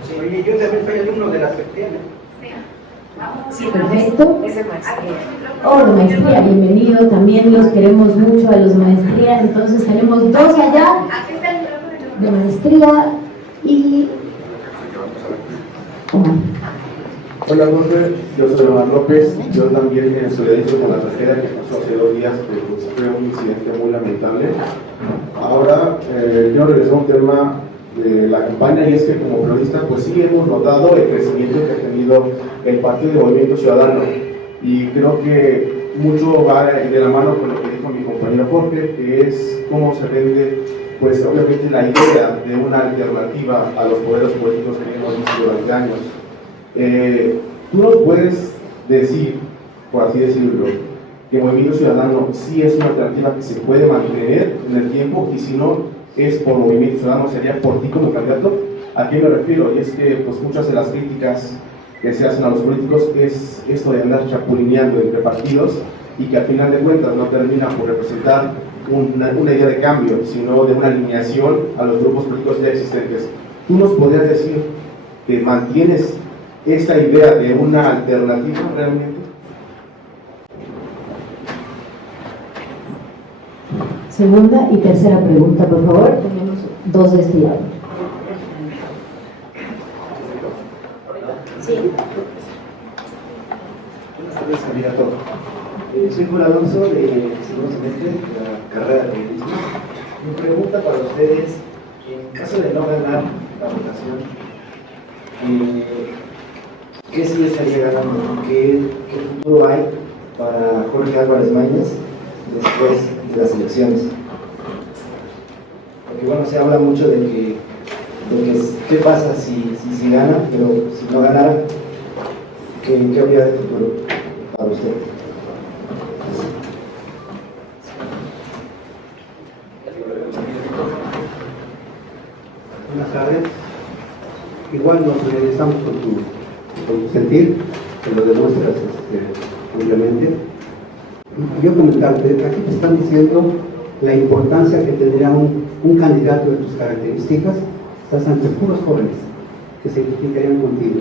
Sí, oye, yo también soy alumno de la sección. Sí, perfecto. Oh, de maestría, bienvenido. También los queremos mucho a los maestrías. Entonces tenemos dos allá de maestría y... Hola Jorge, yo soy Omar López. Yo también me solidarizo con la tragedia que pasó hace 2 días, que pues, fue un incidente muy lamentable. Ahora quiero regresar a un tema de la campaña, y es que como periodista pues sí hemos notado el crecimiento que ha tenido el Partido de Movimiento Ciudadano, y creo que mucho va de la mano con lo que dijo mi compañero Jorge, que es cómo se vende pues obviamente la idea de una alternativa a los poderes políticos que hemos visto durante años. ¿Tú nos puedes decir, por así decirlo, que Movimiento Ciudadano sí es una alternativa que se puede mantener en el tiempo, y si no es por Movimiento Ciudadano, sería por ti como candidato? ¿A qué me refiero? Y es que pues muchas de las críticas que se hacen a los políticos es esto de andar chapulineando entre partidos, y que al final de cuentas no termina por representar una idea de cambio, sino de una alineación a los grupos políticos ya existentes. ¿Tú nos podrías decir que mantienes esta idea de una alternativa realmente? Segunda y tercera pregunta, por favor. Tenemos dos de este lado. Sí. Buenas tardes, candidato. Soy Julio Alonso, de segundo semestre de la carrera de periodismo. Mi pregunta para ustedes, en caso de no ganar la votación, ¿qué sí estaría ganando? ¿Qué futuro hay para Jorge Álvarez Maínez después de las elecciones. Porque bueno, se habla mucho de que qué pasa si gana, pero si no ganara, ¿qué habría de futuro para usted? Buenas tardes. Igual nos regresamos con tu sentir, que lo demuestras ampliamente. Y yo comentarte, aquí te están diciendo la importancia que tendría un candidato de tus características. Estás ante puros jóvenes que se identificarían contigo.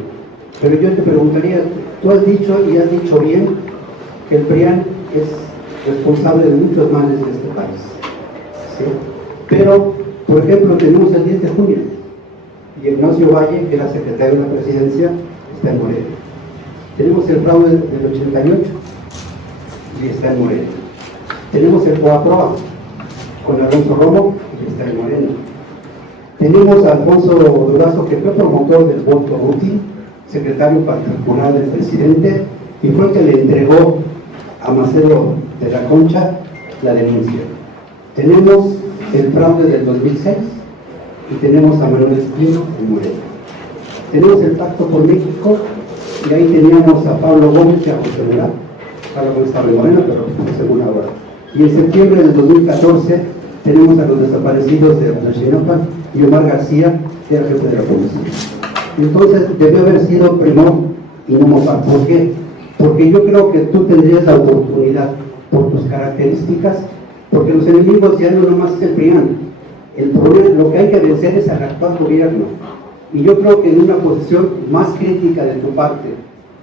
Pero yo te preguntaría, tú has dicho y has dicho bien que el PRIAN es responsable de muchos males de este país, ¿sí? Pero, por ejemplo, tenemos el 10 de junio y Ignacio Valle, que era secretario de la presidencia, está en Morena. Tenemos el fraude del 88 y está en Morena. Tenemos el Coaproa con Alonso Romo y está en Morena. Tenemos a Alfonso Durazo, que fue promotor del voto útil, secretario particular del presidente, y fue el que le entregó a Macedo de la Concha la denuncia. Tenemos el fraude del 2006 y tenemos a Manuel Espino en Morena. Tenemos el Pacto por México y ahí teníamos a Pablo Gómez y a José Murat. Pablo Gómez estaba en Morena, pero fue según ahora. Y en septiembre del 2014 tenemos a los desaparecidos de Ayotzinapa y Omar García, que era jefe de la policía. Entonces debe haber sido Primor y no Mofar. ¿Por qué? Porque yo creo que tú tendrías la oportunidad, por tus características, porque los enemigos ya no nomás se PRIAN. El problema, lo que hay que vencer es al actual gobierno. Y yo creo que en una posición más crítica de tu parte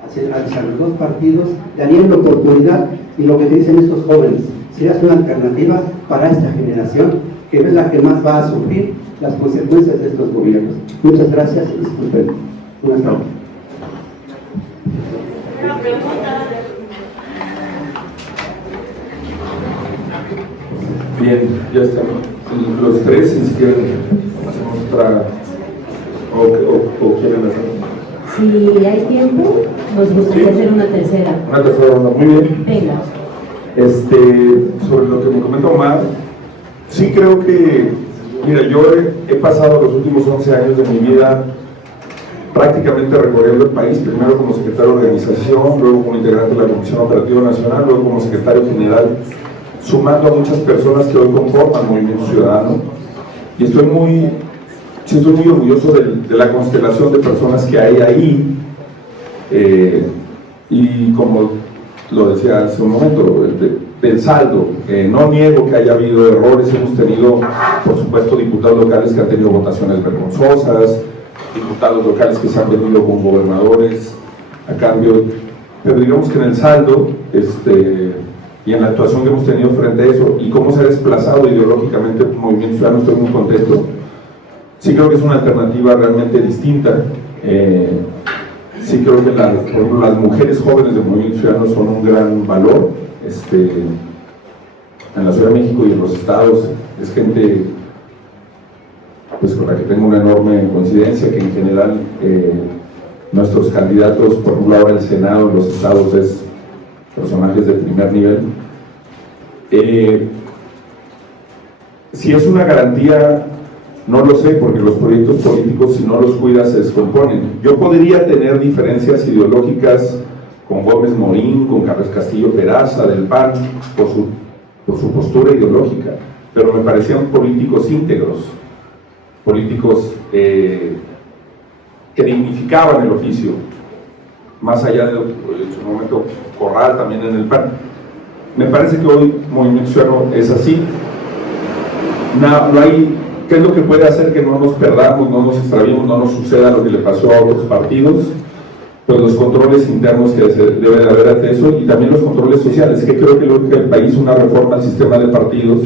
hacia los dos partidos, darían la oportunidad, y lo que te dicen estos jóvenes, serías una alternativa para esta generación, que es la que más va a sufrir las consecuencias de estos gobiernos. Muchas gracias y disculpen. Buenas tardes. Bien, ya estamos. Los tres, si quieren, hacemos otra. O quieren hacer. Si hay tiempo, nos gustaría hacer una tercera. Una tercera ronda, muy bien. Venga. Sobre lo que me comenta Omar, sí creo que, mira, yo he pasado los últimos 11 años de mi vida prácticamente recorriendo el país, primero como secretario de organización, luego como integrante de la Comisión Operativa Nacional, luego como secretario general, sumando a muchas personas que hoy conforman Movimiento Ciudadano, y estoy muy orgulloso de la constelación de personas que hay ahí, y como lo decía hace un momento, del saldo, no niego que haya habido errores, hemos tenido, por supuesto, diputados locales que han tenido votaciones vergonzosas, diputados locales que se han venido con gobernadores a cambio, pero digamos que en el saldo, y en la actuación que hemos tenido frente a eso, y cómo se ha desplazado ideológicamente el Movimiento Ciudadano, estoy muy contento. Sí creo que es una alternativa realmente distinta. Sí creo que por ejemplo, las mujeres jóvenes del Movimiento Ciudadano son un gran valor. En la Ciudad de México y en los estados es gente pues con la que tengo una enorme coincidencia, que en general nuestros candidatos, por ejemplo ahora el Senado en los estados, es personajes de primer nivel. Si es una garantía, no lo sé, porque los proyectos políticos, si no los cuidas, se descomponen. Yo podría tener diferencias ideológicas con Gómez Morín, con Carlos Castillo Peraza del PAN, por su postura ideológica, pero me parecían políticos íntegros, políticos que dignificaban el oficio, más allá de en su momento Corral también en el PAN. Me parece que hoy Movimiento Ciudadano es así. No hay, ¿qué es lo que puede hacer que no nos perdamos, no nos extraviemos, no nos suceda lo que le pasó a otros partidos? Pues los controles internos que debe de haber ante eso, y también los controles sociales, que creo que lo que el país, una reforma al sistema de partidos,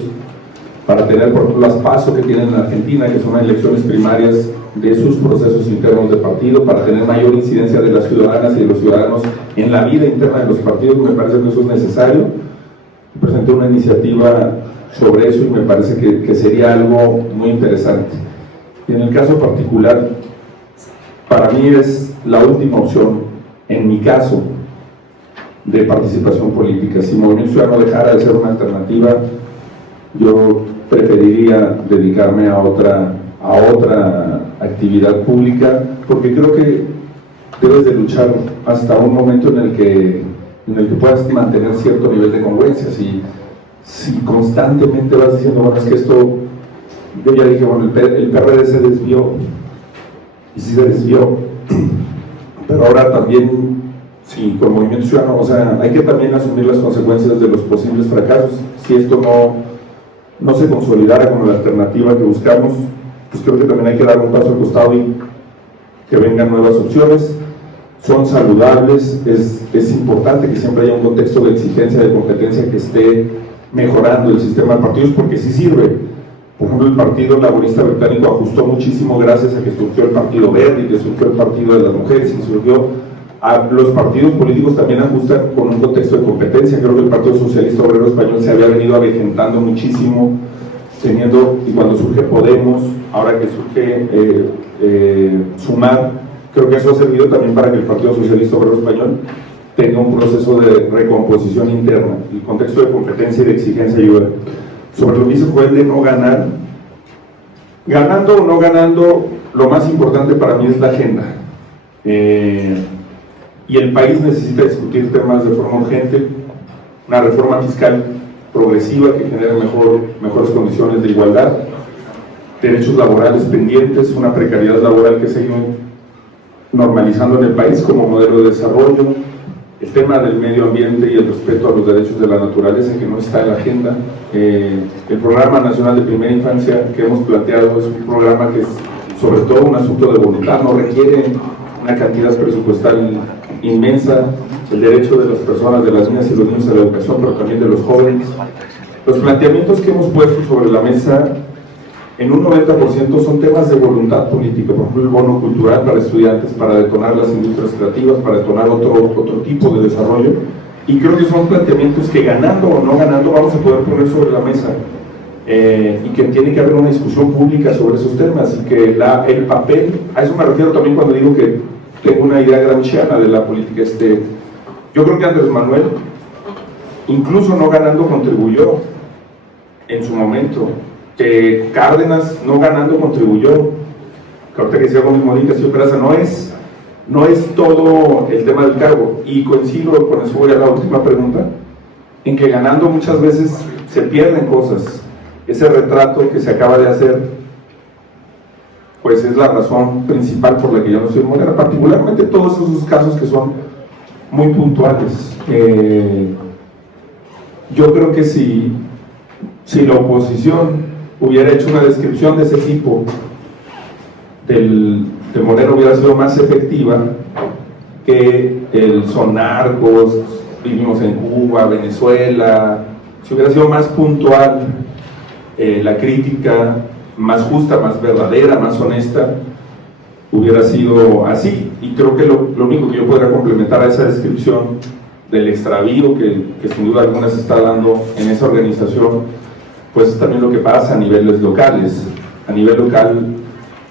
para tener, por ejemplo, las PASO que tienen en Argentina, que son elecciones primarias de sus procesos internos de partido, para tener mayor incidencia de las ciudadanas y de los ciudadanos en la vida interna de los partidos. Me parece que eso es necesario. Presenté una iniciativa sobre eso y me parece que sería algo muy interesante. Y en el caso particular, para mí es la última opción, en mi caso, de participación política. Si Movimiento Ciudadano dejara de ser una alternativa, yo preferiría dedicarme a otra actividad pública, porque creo que debes de luchar hasta un momento en el que puedas mantener cierto nivel de congruencia. Si constantemente vas diciendo, bueno, es que esto, yo ya dije, bueno, el PRD se desvió, y sí se desvió, pero ahora también, sí, con Movimiento Ciudadano, o sea, hay que también asumir las consecuencias de los posibles fracasos. Si esto no se consolidara como la alternativa que buscamos, pues creo que también hay que dar un paso al costado y que vengan nuevas opciones. Son saludables, es importante que siempre haya un contexto de exigencia, de competencia que esté mejorando el sistema de partidos, porque sí sirve. Por ejemplo, el Partido Laborista Británico ajustó muchísimo gracias a que surgió el Partido Verde y que surgió el Partido de las Mujeres y surgió. Los partidos políticos también ajustan con un contexto de competencia. Creo que el Partido Socialista Obrero Español se había venido avejentando muchísimo, y cuando surge Podemos, ahora que surge Sumar, creo que eso ha servido también para que el Partido Socialista Obrero Español tenga un proceso de recomposición interna. El contexto de competencia y de exigencia ayuda. Sobre lo que dice Joel de no ganar, ganando o no ganando, lo más importante para mí es la agenda. Y el país necesita discutir temas de forma urgente, una reforma fiscal progresiva que genere mejores condiciones de igualdad, derechos laborales pendientes, una precariedad laboral que se ha ido normalizando en el país como modelo de desarrollo, el tema del medio ambiente y el respeto a los derechos de la naturaleza que no está en la agenda. El Programa Nacional de Primera Infancia que hemos planteado es un programa que es sobre todo un asunto de voluntad, no requiere una cantidad presupuestal inmensa, el derecho de las personas, de las niñas y los niños a la educación, pero también de los jóvenes. Los planteamientos que hemos puesto sobre la mesa, en un 90% son temas de voluntad política, por ejemplo el bono cultural para estudiantes, para detonar las industrias creativas, para detonar otro tipo de desarrollo, y creo que son planteamientos que ganando o no ganando vamos a poder poner sobre la mesa, y que tiene que haber una discusión pública sobre esos temas, y que el papel, a eso me refiero también cuando digo que tengo una idea gramsciana de la política. Yo creo que Andrés Manuel, incluso no ganando, contribuyó en su momento, que Cárdenas no ganando contribuyó, que ahorita que decía Gómez Morín, no es todo el tema del cargo, y coincido con eso. Voy a la última pregunta, en que ganando muchas veces se pierden cosas. Ese retrato que se acaba de hacer, pues es la razón principal por la que yo no soy Morena, particularmente todos esos casos que son muy puntuales. Yo creo que si la oposición hubiera hecho una descripción de ese tipo de Morena, hubiera sido más efectiva que el son narcos, vivimos en Cuba, Venezuela. Si hubiera sido más puntual la crítica, más justa, más verdadera, más honesta, hubiera sido así. Y creo que lo único que yo podría complementar a esa descripción del extravío que sin duda alguna se está dando en esa organización, pues es también lo que pasa a niveles locales. A nivel local,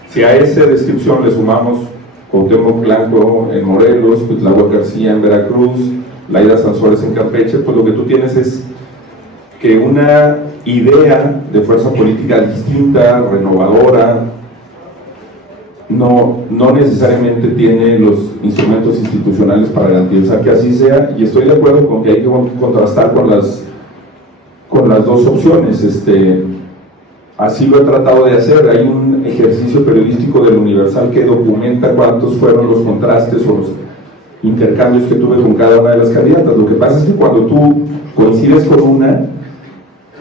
si a esa descripción le sumamos Cuauhtémoc Blanco en Morelos, Cuitláhuac García en Veracruz, Laida Sansores en Campeche, pues lo que tú tienes es que una idea de fuerza política distinta, renovadora, no necesariamente tiene los instrumentos institucionales para garantizar que así sea, y estoy de acuerdo con que hay que contrastar con las dos opciones. Así lo he tratado de hacer. Hay un ejercicio periodístico del Universal que documenta cuántos fueron los contrastes o los intercambios que tuve con cada una de las candidatas. Lo que pasa es que cuando tú coincides con una,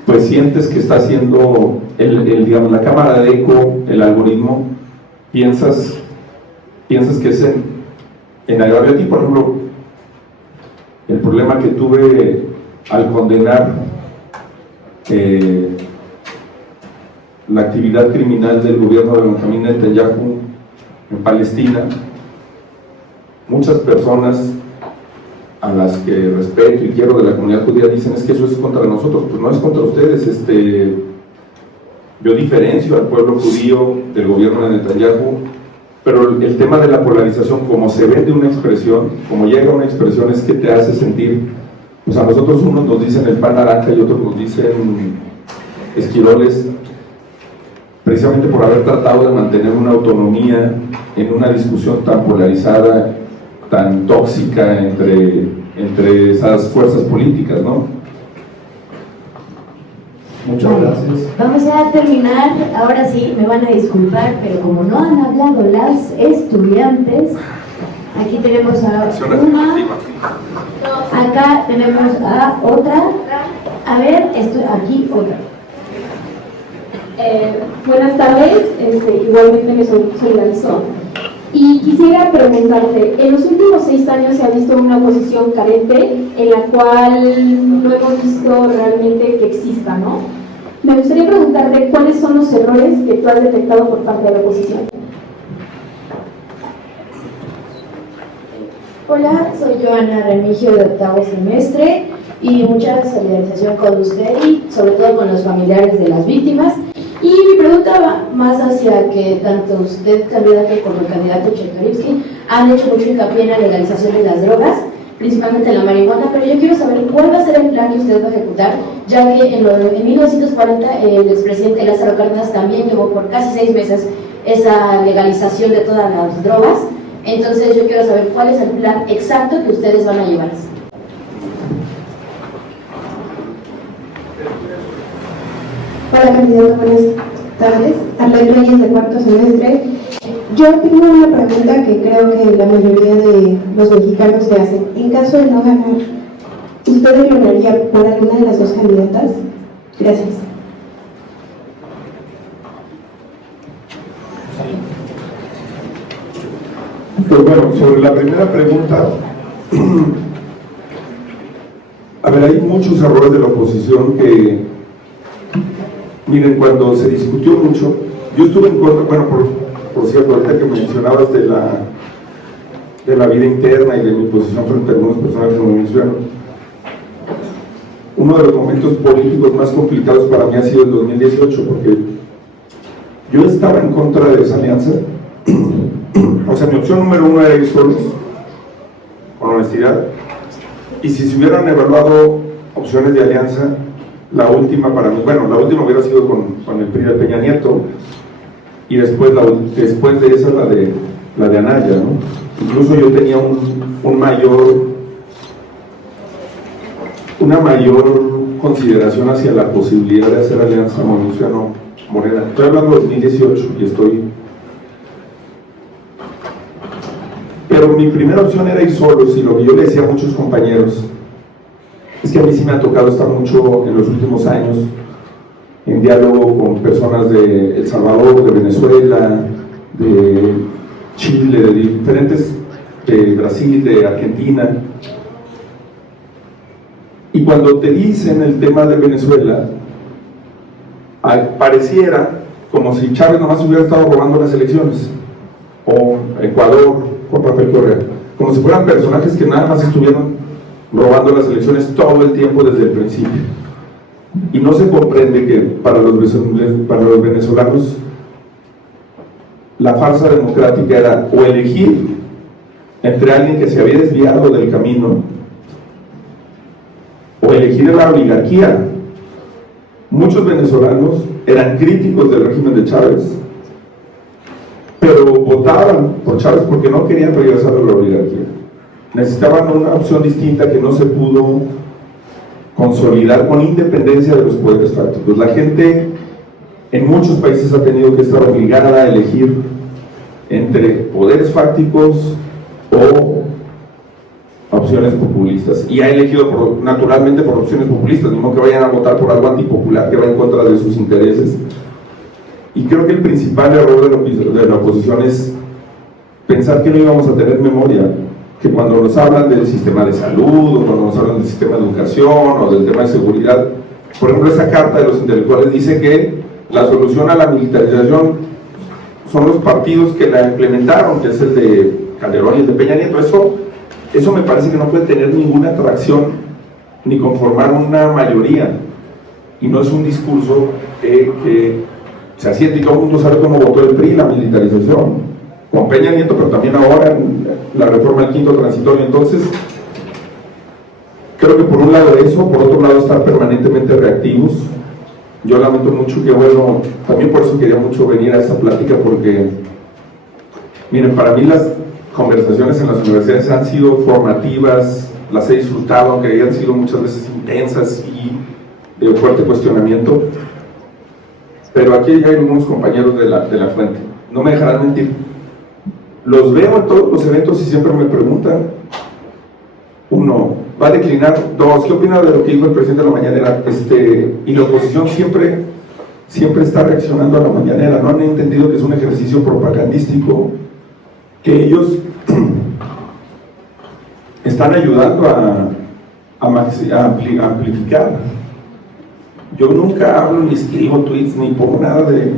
pues sientes que está haciendo digamos, la cámara de eco, el algoritmo, piensas que es en agravio a ti. Por ejemplo, el problema que tuve al condenar la actividad criminal del gobierno de Benjamín Netanyahu en Palestina, muchas personas a las que respeto y quiero de la comunidad judía dicen es que eso es contra nosotros. Pues no es contra ustedes. Yo diferencio al pueblo judío del gobierno de Netanyahu pero el tema de la polarización, como se vende una expresión, como llega una expresión, es que te hace sentir, pues a nosotros unos nos dicen el pan naranja y otros nos dicen esquiroles, precisamente por haber tratado de mantener una autonomía en una discusión tan polarizada, tan tóxica entre esas fuerzas políticas, ¿no? Muchas gracias. Vamos a terminar, ahora sí, me van a disculpar, pero como no han hablado las estudiantes, aquí tenemos a una, acá tenemos a otra, a ver, esto, aquí otra. Buenas tardes, igualmente me solidarizó. Y quisiera preguntarte, en los últimos 6 años se ha visto una oposición carente en la cual no hemos visto realmente que exista, ¿no? Me gustaría preguntarte cuáles son los errores que tú has detectado por parte de la oposición. Hola, soy Joana Remigio de 8º semestre y mucha solidarización con usted y sobre todo con los familiares de las víctimas. Y mi pregunta va más hacia que tanto usted, candidato, como el candidato Chertorivsky han hecho mucho hincapié en la legalización de las drogas, principalmente la marihuana, pero yo quiero saber cuál va a ser el plan que usted va a ejecutar, ya que en 1940 el expresidente Lázaro Cárdenas también llevó por casi 6 meses esa legalización de todas las drogas. Entonces yo quiero saber cuál es el plan exacto que ustedes van a llevar. Hola candidato, buenas tardes. Arlene Reyes de 4º semestre. Yo tengo una pregunta que creo que la mayoría de los mexicanos se hacen. En caso de no ganar, ¿usted lograría por alguna de las dos candidatas? Gracias. Pues bueno, sobre la primera pregunta, a ver, hay muchos errores de la oposición que, miren, cuando se discutió mucho, yo estuve en contra, bueno, por cierto, ahorita que mencionabas de la vida interna y de mi posición frente a algunos personajes del movimiento ciudadano, uno de los momentos políticos más complicados para mí ha sido el 2018, porque yo estaba en contra de esa alianza. O sea, mi opción número 1 era ir solos, con honestidad, y si se hubieran evaluado opciones de alianza, la última para mí, bueno, la última hubiera sido con el PRI de Peña Nieto, y después de esa la de Anaya, ¿no? Incluso yo tenía una mayor consideración hacia la posibilidad de hacer alianza Movimiento Ciudadano Morena. Estoy hablando de 2018 y estoy... Pero mi primera opción era ir solos, y lo que yo le decía a muchos compañeros es que a mí sí me ha tocado estar mucho en los últimos años en diálogo con personas de El Salvador, de Venezuela, de Chile, de diferentes, de Brasil, de Argentina. Y cuando te dicen el tema de Venezuela, pareciera como si Chávez nomás hubiera estado robando las elecciones, o Ecuador con Rafael Correa, como si fueran personajes que nada más estuvieron robando las elecciones todo el tiempo desde el principio. Y no se comprende que para los venezolanos la farsa democrática era o elegir entre alguien que se había desviado del camino o elegir a la oligarquía. Muchos venezolanos eran críticos del régimen de Chávez, pero votaban por Chávez porque no querían regresar a la oligarquía. Necesitaban una opción distinta que no se pudo consolidar con independencia de los poderes fácticos. La gente en muchos países ha tenido que estar obligada a elegir entre poderes fácticos o opciones populistas, y ha elegido naturalmente por opciones populistas, no que vayan a votar por algo antipopular que va en contra de sus intereses. Y creo que el principal error de la oposición es pensar que no íbamos a tener memoria, que cuando nos hablan del sistema de salud, o cuando nos hablan del sistema de educación, o del tema de seguridad, por ejemplo, esa carta de los intelectuales dice que la solución a la militarización son los partidos que la implementaron, que es el de Calderón y el de Peña Nieto. Eso me parece que no puede tener ninguna atracción ni conformar una mayoría, y no es un discurso que se asiente, y todo el mundo sabe cómo votó el PRI la militarización, o con Peña Nieto, pero también ahora en la reforma del quinto transitorio. Entonces, creo que por un lado eso, por otro lado estar permanentemente reactivos. Yo lamento mucho que, bueno, también por eso quería mucho venir a esta plática, porque, miren, para mí las conversaciones en las universidades han sido formativas, las he disfrutado, aunque hayan sido muchas veces intensas y de fuerte cuestionamiento, pero aquí hay algunos compañeros de la fuente, no me dejarán mentir, los veo en todos los eventos y siempre me preguntan, uno, ¿va a declinar? Dos, ¿qué opina de lo que dijo el presidente de la mañanera? Y la oposición siempre está reaccionando a la mañanera, no han entendido que es un ejercicio propagandístico, que ellos están ayudando a amplificar. Yo nunca hablo ni escribo tweets ni pongo nada de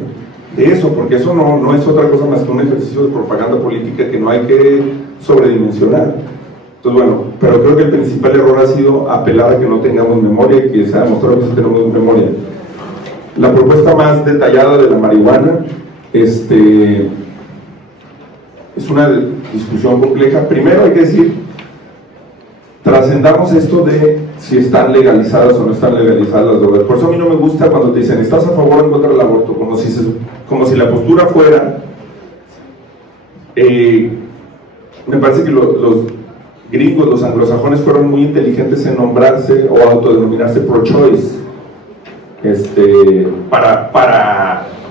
eso, porque eso no es otra cosa más que un ejercicio de propaganda política que no hay que sobredimensionar. Entonces, bueno, pero creo que el principal error ha sido apelar a que no tengamos memoria y que se ha demostrado que sí tenemos memoria. La propuesta más detallada de la marihuana, es una discusión compleja. Primero hay que decir, trascendamos esto de si están legalizadas o no están legalizadas las drogas. Por eso a mí no me gusta cuando te dicen, ¿estás a favor o en contra del aborto? Como si la postura fuera, me parece que los gringos, los anglosajones fueron muy inteligentes en nombrarse o autodenominarse pro-choice,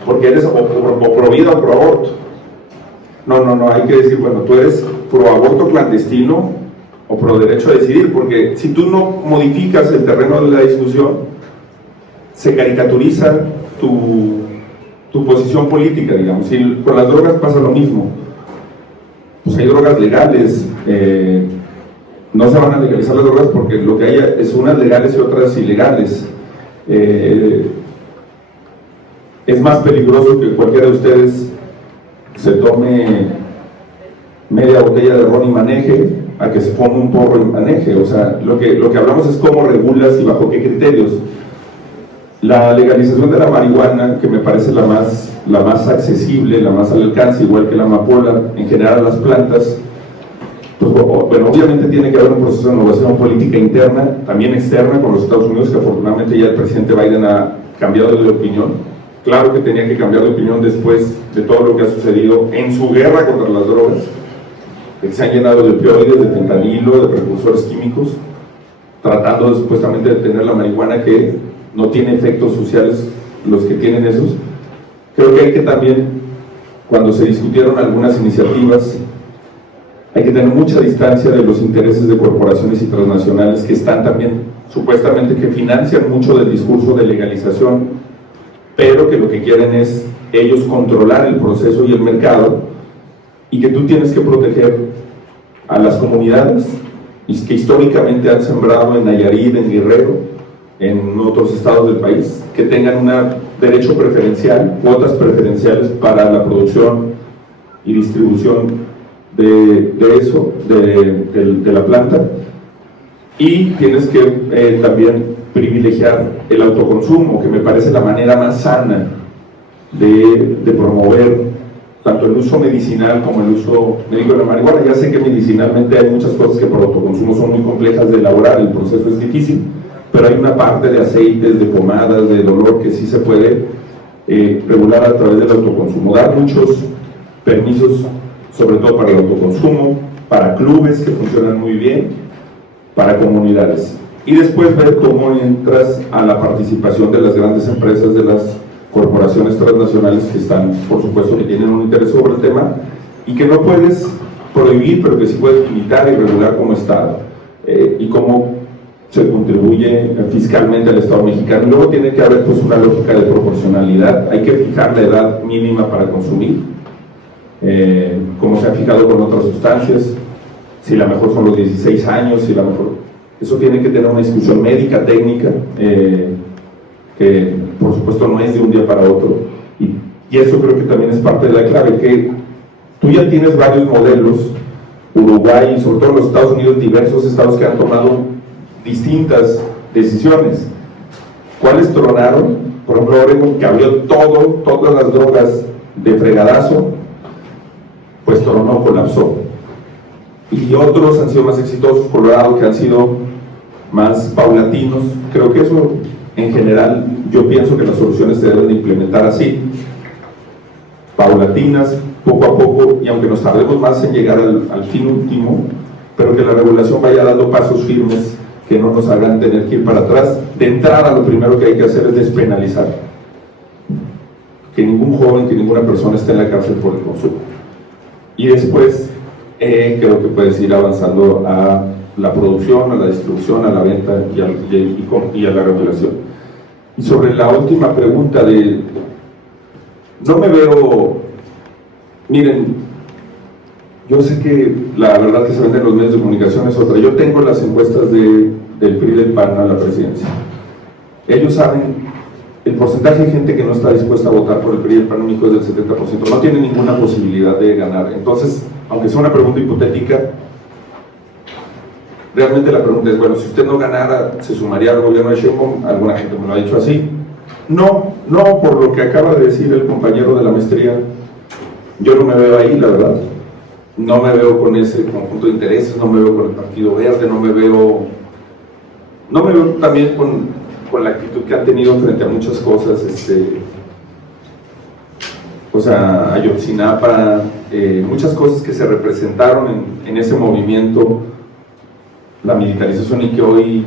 porque eres o pro vida o pro aborto. No, hay que decir, bueno, tú eres pro aborto clandestino o pro derecho a decidir, porque si tú no modificas el terreno de la discusión, se caricaturiza tu posición política, digamos. Y con las drogas pasa lo mismo. Pues hay drogas legales, no se van a legalizar las drogas porque lo que hay es unas legales y otras ilegales. Es más peligroso que cualquiera de ustedes se tome media botella de ron y maneje a que se ponga un porro y maneje. O sea, lo que hablamos es cómo regulas y bajo qué criterios. La legalización de la marihuana, que me parece la más accesible, la más al alcance, igual que la amapola, en general las plantas, pues bueno, obviamente tiene que haber un proceso de innovación política interna, también externa con los Estados Unidos, que afortunadamente ya el presidente Biden ha cambiado de opinión. Claro que tenía que cambiar de opinión después de todo lo que ha sucedido en su guerra contra las drogas, que se han llenado de opioides, de fentanilo, de precursores químicos, tratando supuestamente de detener la marihuana, que no tiene efectos sociales los que tienen esos. Creo que hay que también, cuando se discutieron algunas iniciativas, hay que tener mucha distancia de los intereses de corporaciones y transnacionales que están también, supuestamente, que financian mucho del discurso de legalización, pero que lo que quieren es ellos controlar el proceso y el mercado, y que tú tienes que proteger a las comunidades que históricamente han sembrado en Nayarit, en Guerrero, en otros estados del país, que tengan un derecho preferencial, cuotas preferenciales para la producción y distribución de la planta, y tienes que también privilegiar el autoconsumo, que me parece la manera más sana de promover tanto el uso medicinal como el uso médico de la marihuana. Ya sé que medicinalmente hay muchas cosas que por autoconsumo son muy complejas de elaborar, el proceso es difícil, pero hay una parte de aceites, de pomadas, de dolor que sí se puede regular a través del autoconsumo. Dar muchos permisos, sobre todo para el autoconsumo, para clubes que funcionan muy bien, para comunidades. Y después ver cómo entras a la participación de las grandes empresas, de las corporaciones transnacionales que están, por supuesto, que tienen un interés sobre el tema y que no puedes prohibir, pero que sí puedes limitar y regular como Estado, y cómo se contribuye fiscalmente al Estado mexicano. Luego tiene que haber pues una lógica de proporcionalidad, hay que fijar la edad mínima para consumir, como se ha fijado con otras sustancias, si la mejor son los 16 años, si la mejor... Eso tiene que tener una discusión médica, técnica, que por supuesto no es de un día para otro, y eso creo que también es parte de la clave, que tú ya tienes varios modelos, Uruguay y sobre todo los Estados Unidos, diversos estados que han tomado distintas decisiones. ¿Cuáles tronaron? Por ejemplo, Oregon, que abrió todas las drogas de fregadazo, pues Toronto colapsó. Y otros han sido más exitosos, Colorado, que han sido más paulatinos. Creo que eso, en general, yo pienso que las soluciones se deben de implementar así, paulatinas, poco a poco, y aunque nos tardemos más en llegar al fin último, pero que la regulación vaya dando pasos firmes que no nos hagan tener que ir para atrás. De entrada, lo primero que hay que hacer es despenalizar. Que ningún joven, que ninguna persona esté en la cárcel por el consumo. Y después, creo que puedes ir avanzando a la producción, a la distribución, a la venta y a la regulación. Y sobre la última pregunta no me veo, miren, yo sé que la verdad que se vende en los medios de comunicación es otra. Yo tengo las encuestas del PRI y del PAN a la presidencia. Ellos saben el porcentaje de gente que no está dispuesta a votar por el PRI y el PAN único es del 70%. No tiene ninguna posibilidad de ganar. Entonces, aunque sea una pregunta hipotética, realmente la pregunta es, bueno, si usted no ganara, ¿se sumaría al gobierno de Sheinbaum? Alguna gente me lo ha dicho así. No, por lo que acaba de decir el compañero de la maestría, yo no me veo ahí, la verdad. No me veo con ese conjunto de intereses, no me veo con el Partido Verde, no me veo también con la actitud que han tenido frente a muchas cosas, o sea, Ayotzinapa, muchas cosas que se representaron en ese movimiento, la militarización y que hoy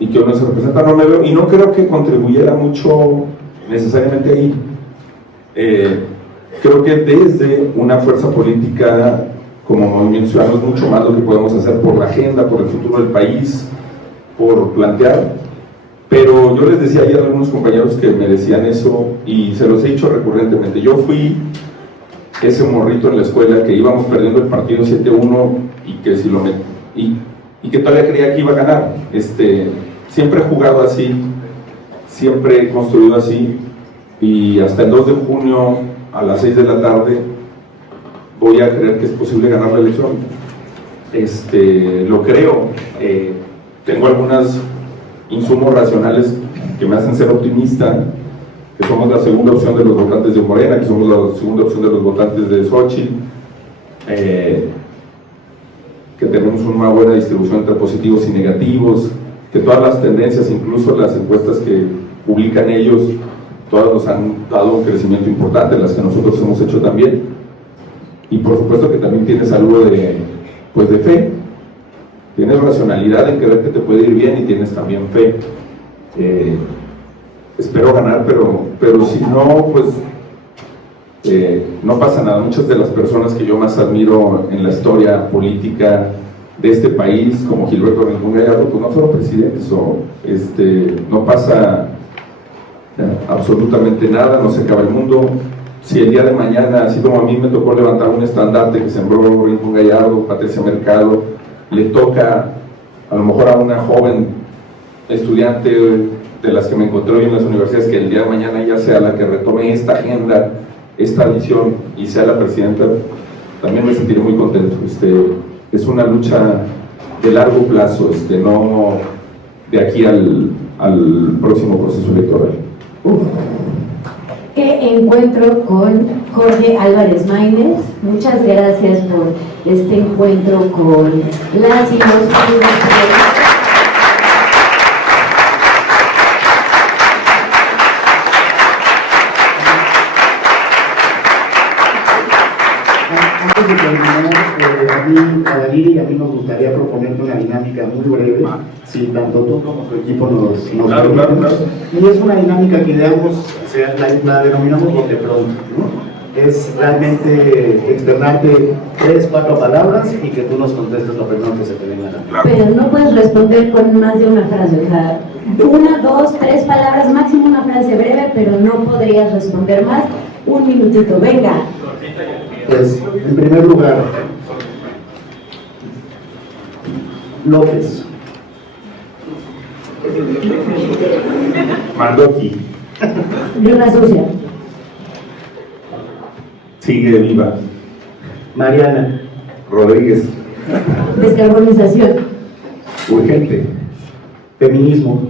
no se representa, no me veo, y no creo que contribuyera mucho necesariamente ahí. Creo que desde una fuerza política como Movimiento Ciudadano es mucho más lo que podemos hacer por la agenda, por el futuro del país, por plantear. Pero yo les decía ayer a algunos compañeros que me decían eso y se los he dicho recurrentemente. Yo fui ese morrito en la escuela que íbamos perdiendo el partido 7-1 y que si y que todavía creía que iba a ganar. Siempre he jugado así, siempre he construido así, y hasta el 2 de junio a las 6 de la tarde voy a creer que es posible ganar la elección. Lo creo. Tengo algunos insumos racionales que me hacen ser optimista, que somos la segunda opción de los votantes de Morena, que somos la segunda opción de los votantes de Xochitl, que tenemos una buena distribución entre positivos y negativos, que todas las tendencias, incluso las encuestas que publican ellos, todas nos han dado un crecimiento importante, las que nosotros hemos hecho también. Y por supuesto que también tienes algo de fe. Tienes racionalidad en creer que te puede ir bien y tienes también fe. Espero ganar, pero si no, pues no pasa nada. Muchas de las personas que yo más admiro en la historia política de este país, como Gilberto Rincón Gallardo, pues no fueron presidentes, no pasa absolutamente nada, no se acaba el mundo. Si el día de mañana, así como a mí me tocó levantar un estandarte que sembró Rincón Gallardo, Patricia Mercado, le toca a lo mejor a una joven estudiante de las que me encontré hoy en las universidades, que el día de mañana ya sea la que retome esta agenda, esta visión y sea la presidenta, también me sentiré muy contento. Es una lucha de largo plazo, no de aquí al próximo proceso electoral. Qué encuentro con Jorge Álvarez Maínez. Muchas gracias por este encuentro con las y los universitarios. Antes de terminar, a Dalí y a mí nos gustaría proponerte una dinámica muy breve, si tanto tú como tu equipo nos Claro. Y es una dinámica que ideamos, la denominamos bote pronto, ¿no? Es realmente externarte 3-4 palabras y que tú nos contestes lo primero que se te venga a la mente. Pero no puedes responder con más de una frase, o sea, 1, 2, 3 palabras, máximo una frase breve, pero no podrías responder más. Un minutito, venga. Pues, en primer lugar, López. Mando aquí. Guerra sucia. Sigue viva. Mariana. Rodríguez. Descarbonización. Urgente. Feminismo.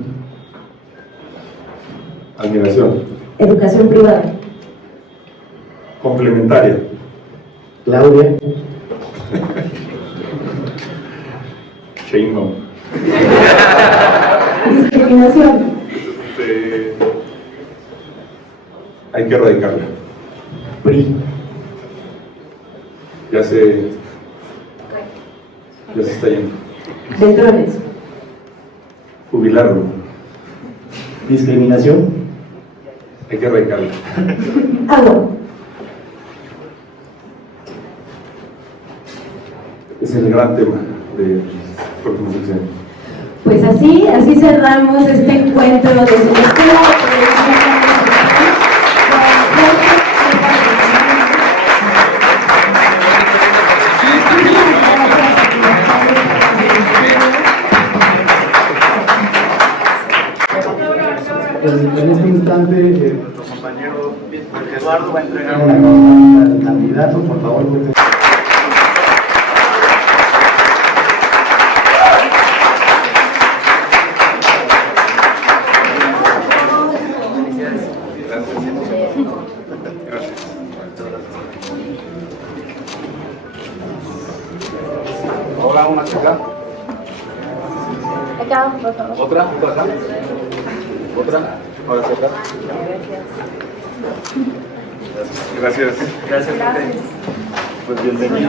Admiración. Educación privada. Complementaria. Claudia. Sheinbaum. Discriminación. Hay que erradicarla. PRI. Ya se está yendo. Beltrones. Jubilarlo. Discriminación. Hay que erradicarla. Agua. Es el gran tema de próximas elecciones. Pues así cerramos este encuentro de la Escuela de Periodismo. En este instante, nuestro compañero Eduardo va a entregar una corona al candidato. Por favor, porque... Ahora una chica. Acá, por favor. Otra acá. Otra. Ahora hacia acá. Gracias. Gracias. Pues bienvenido.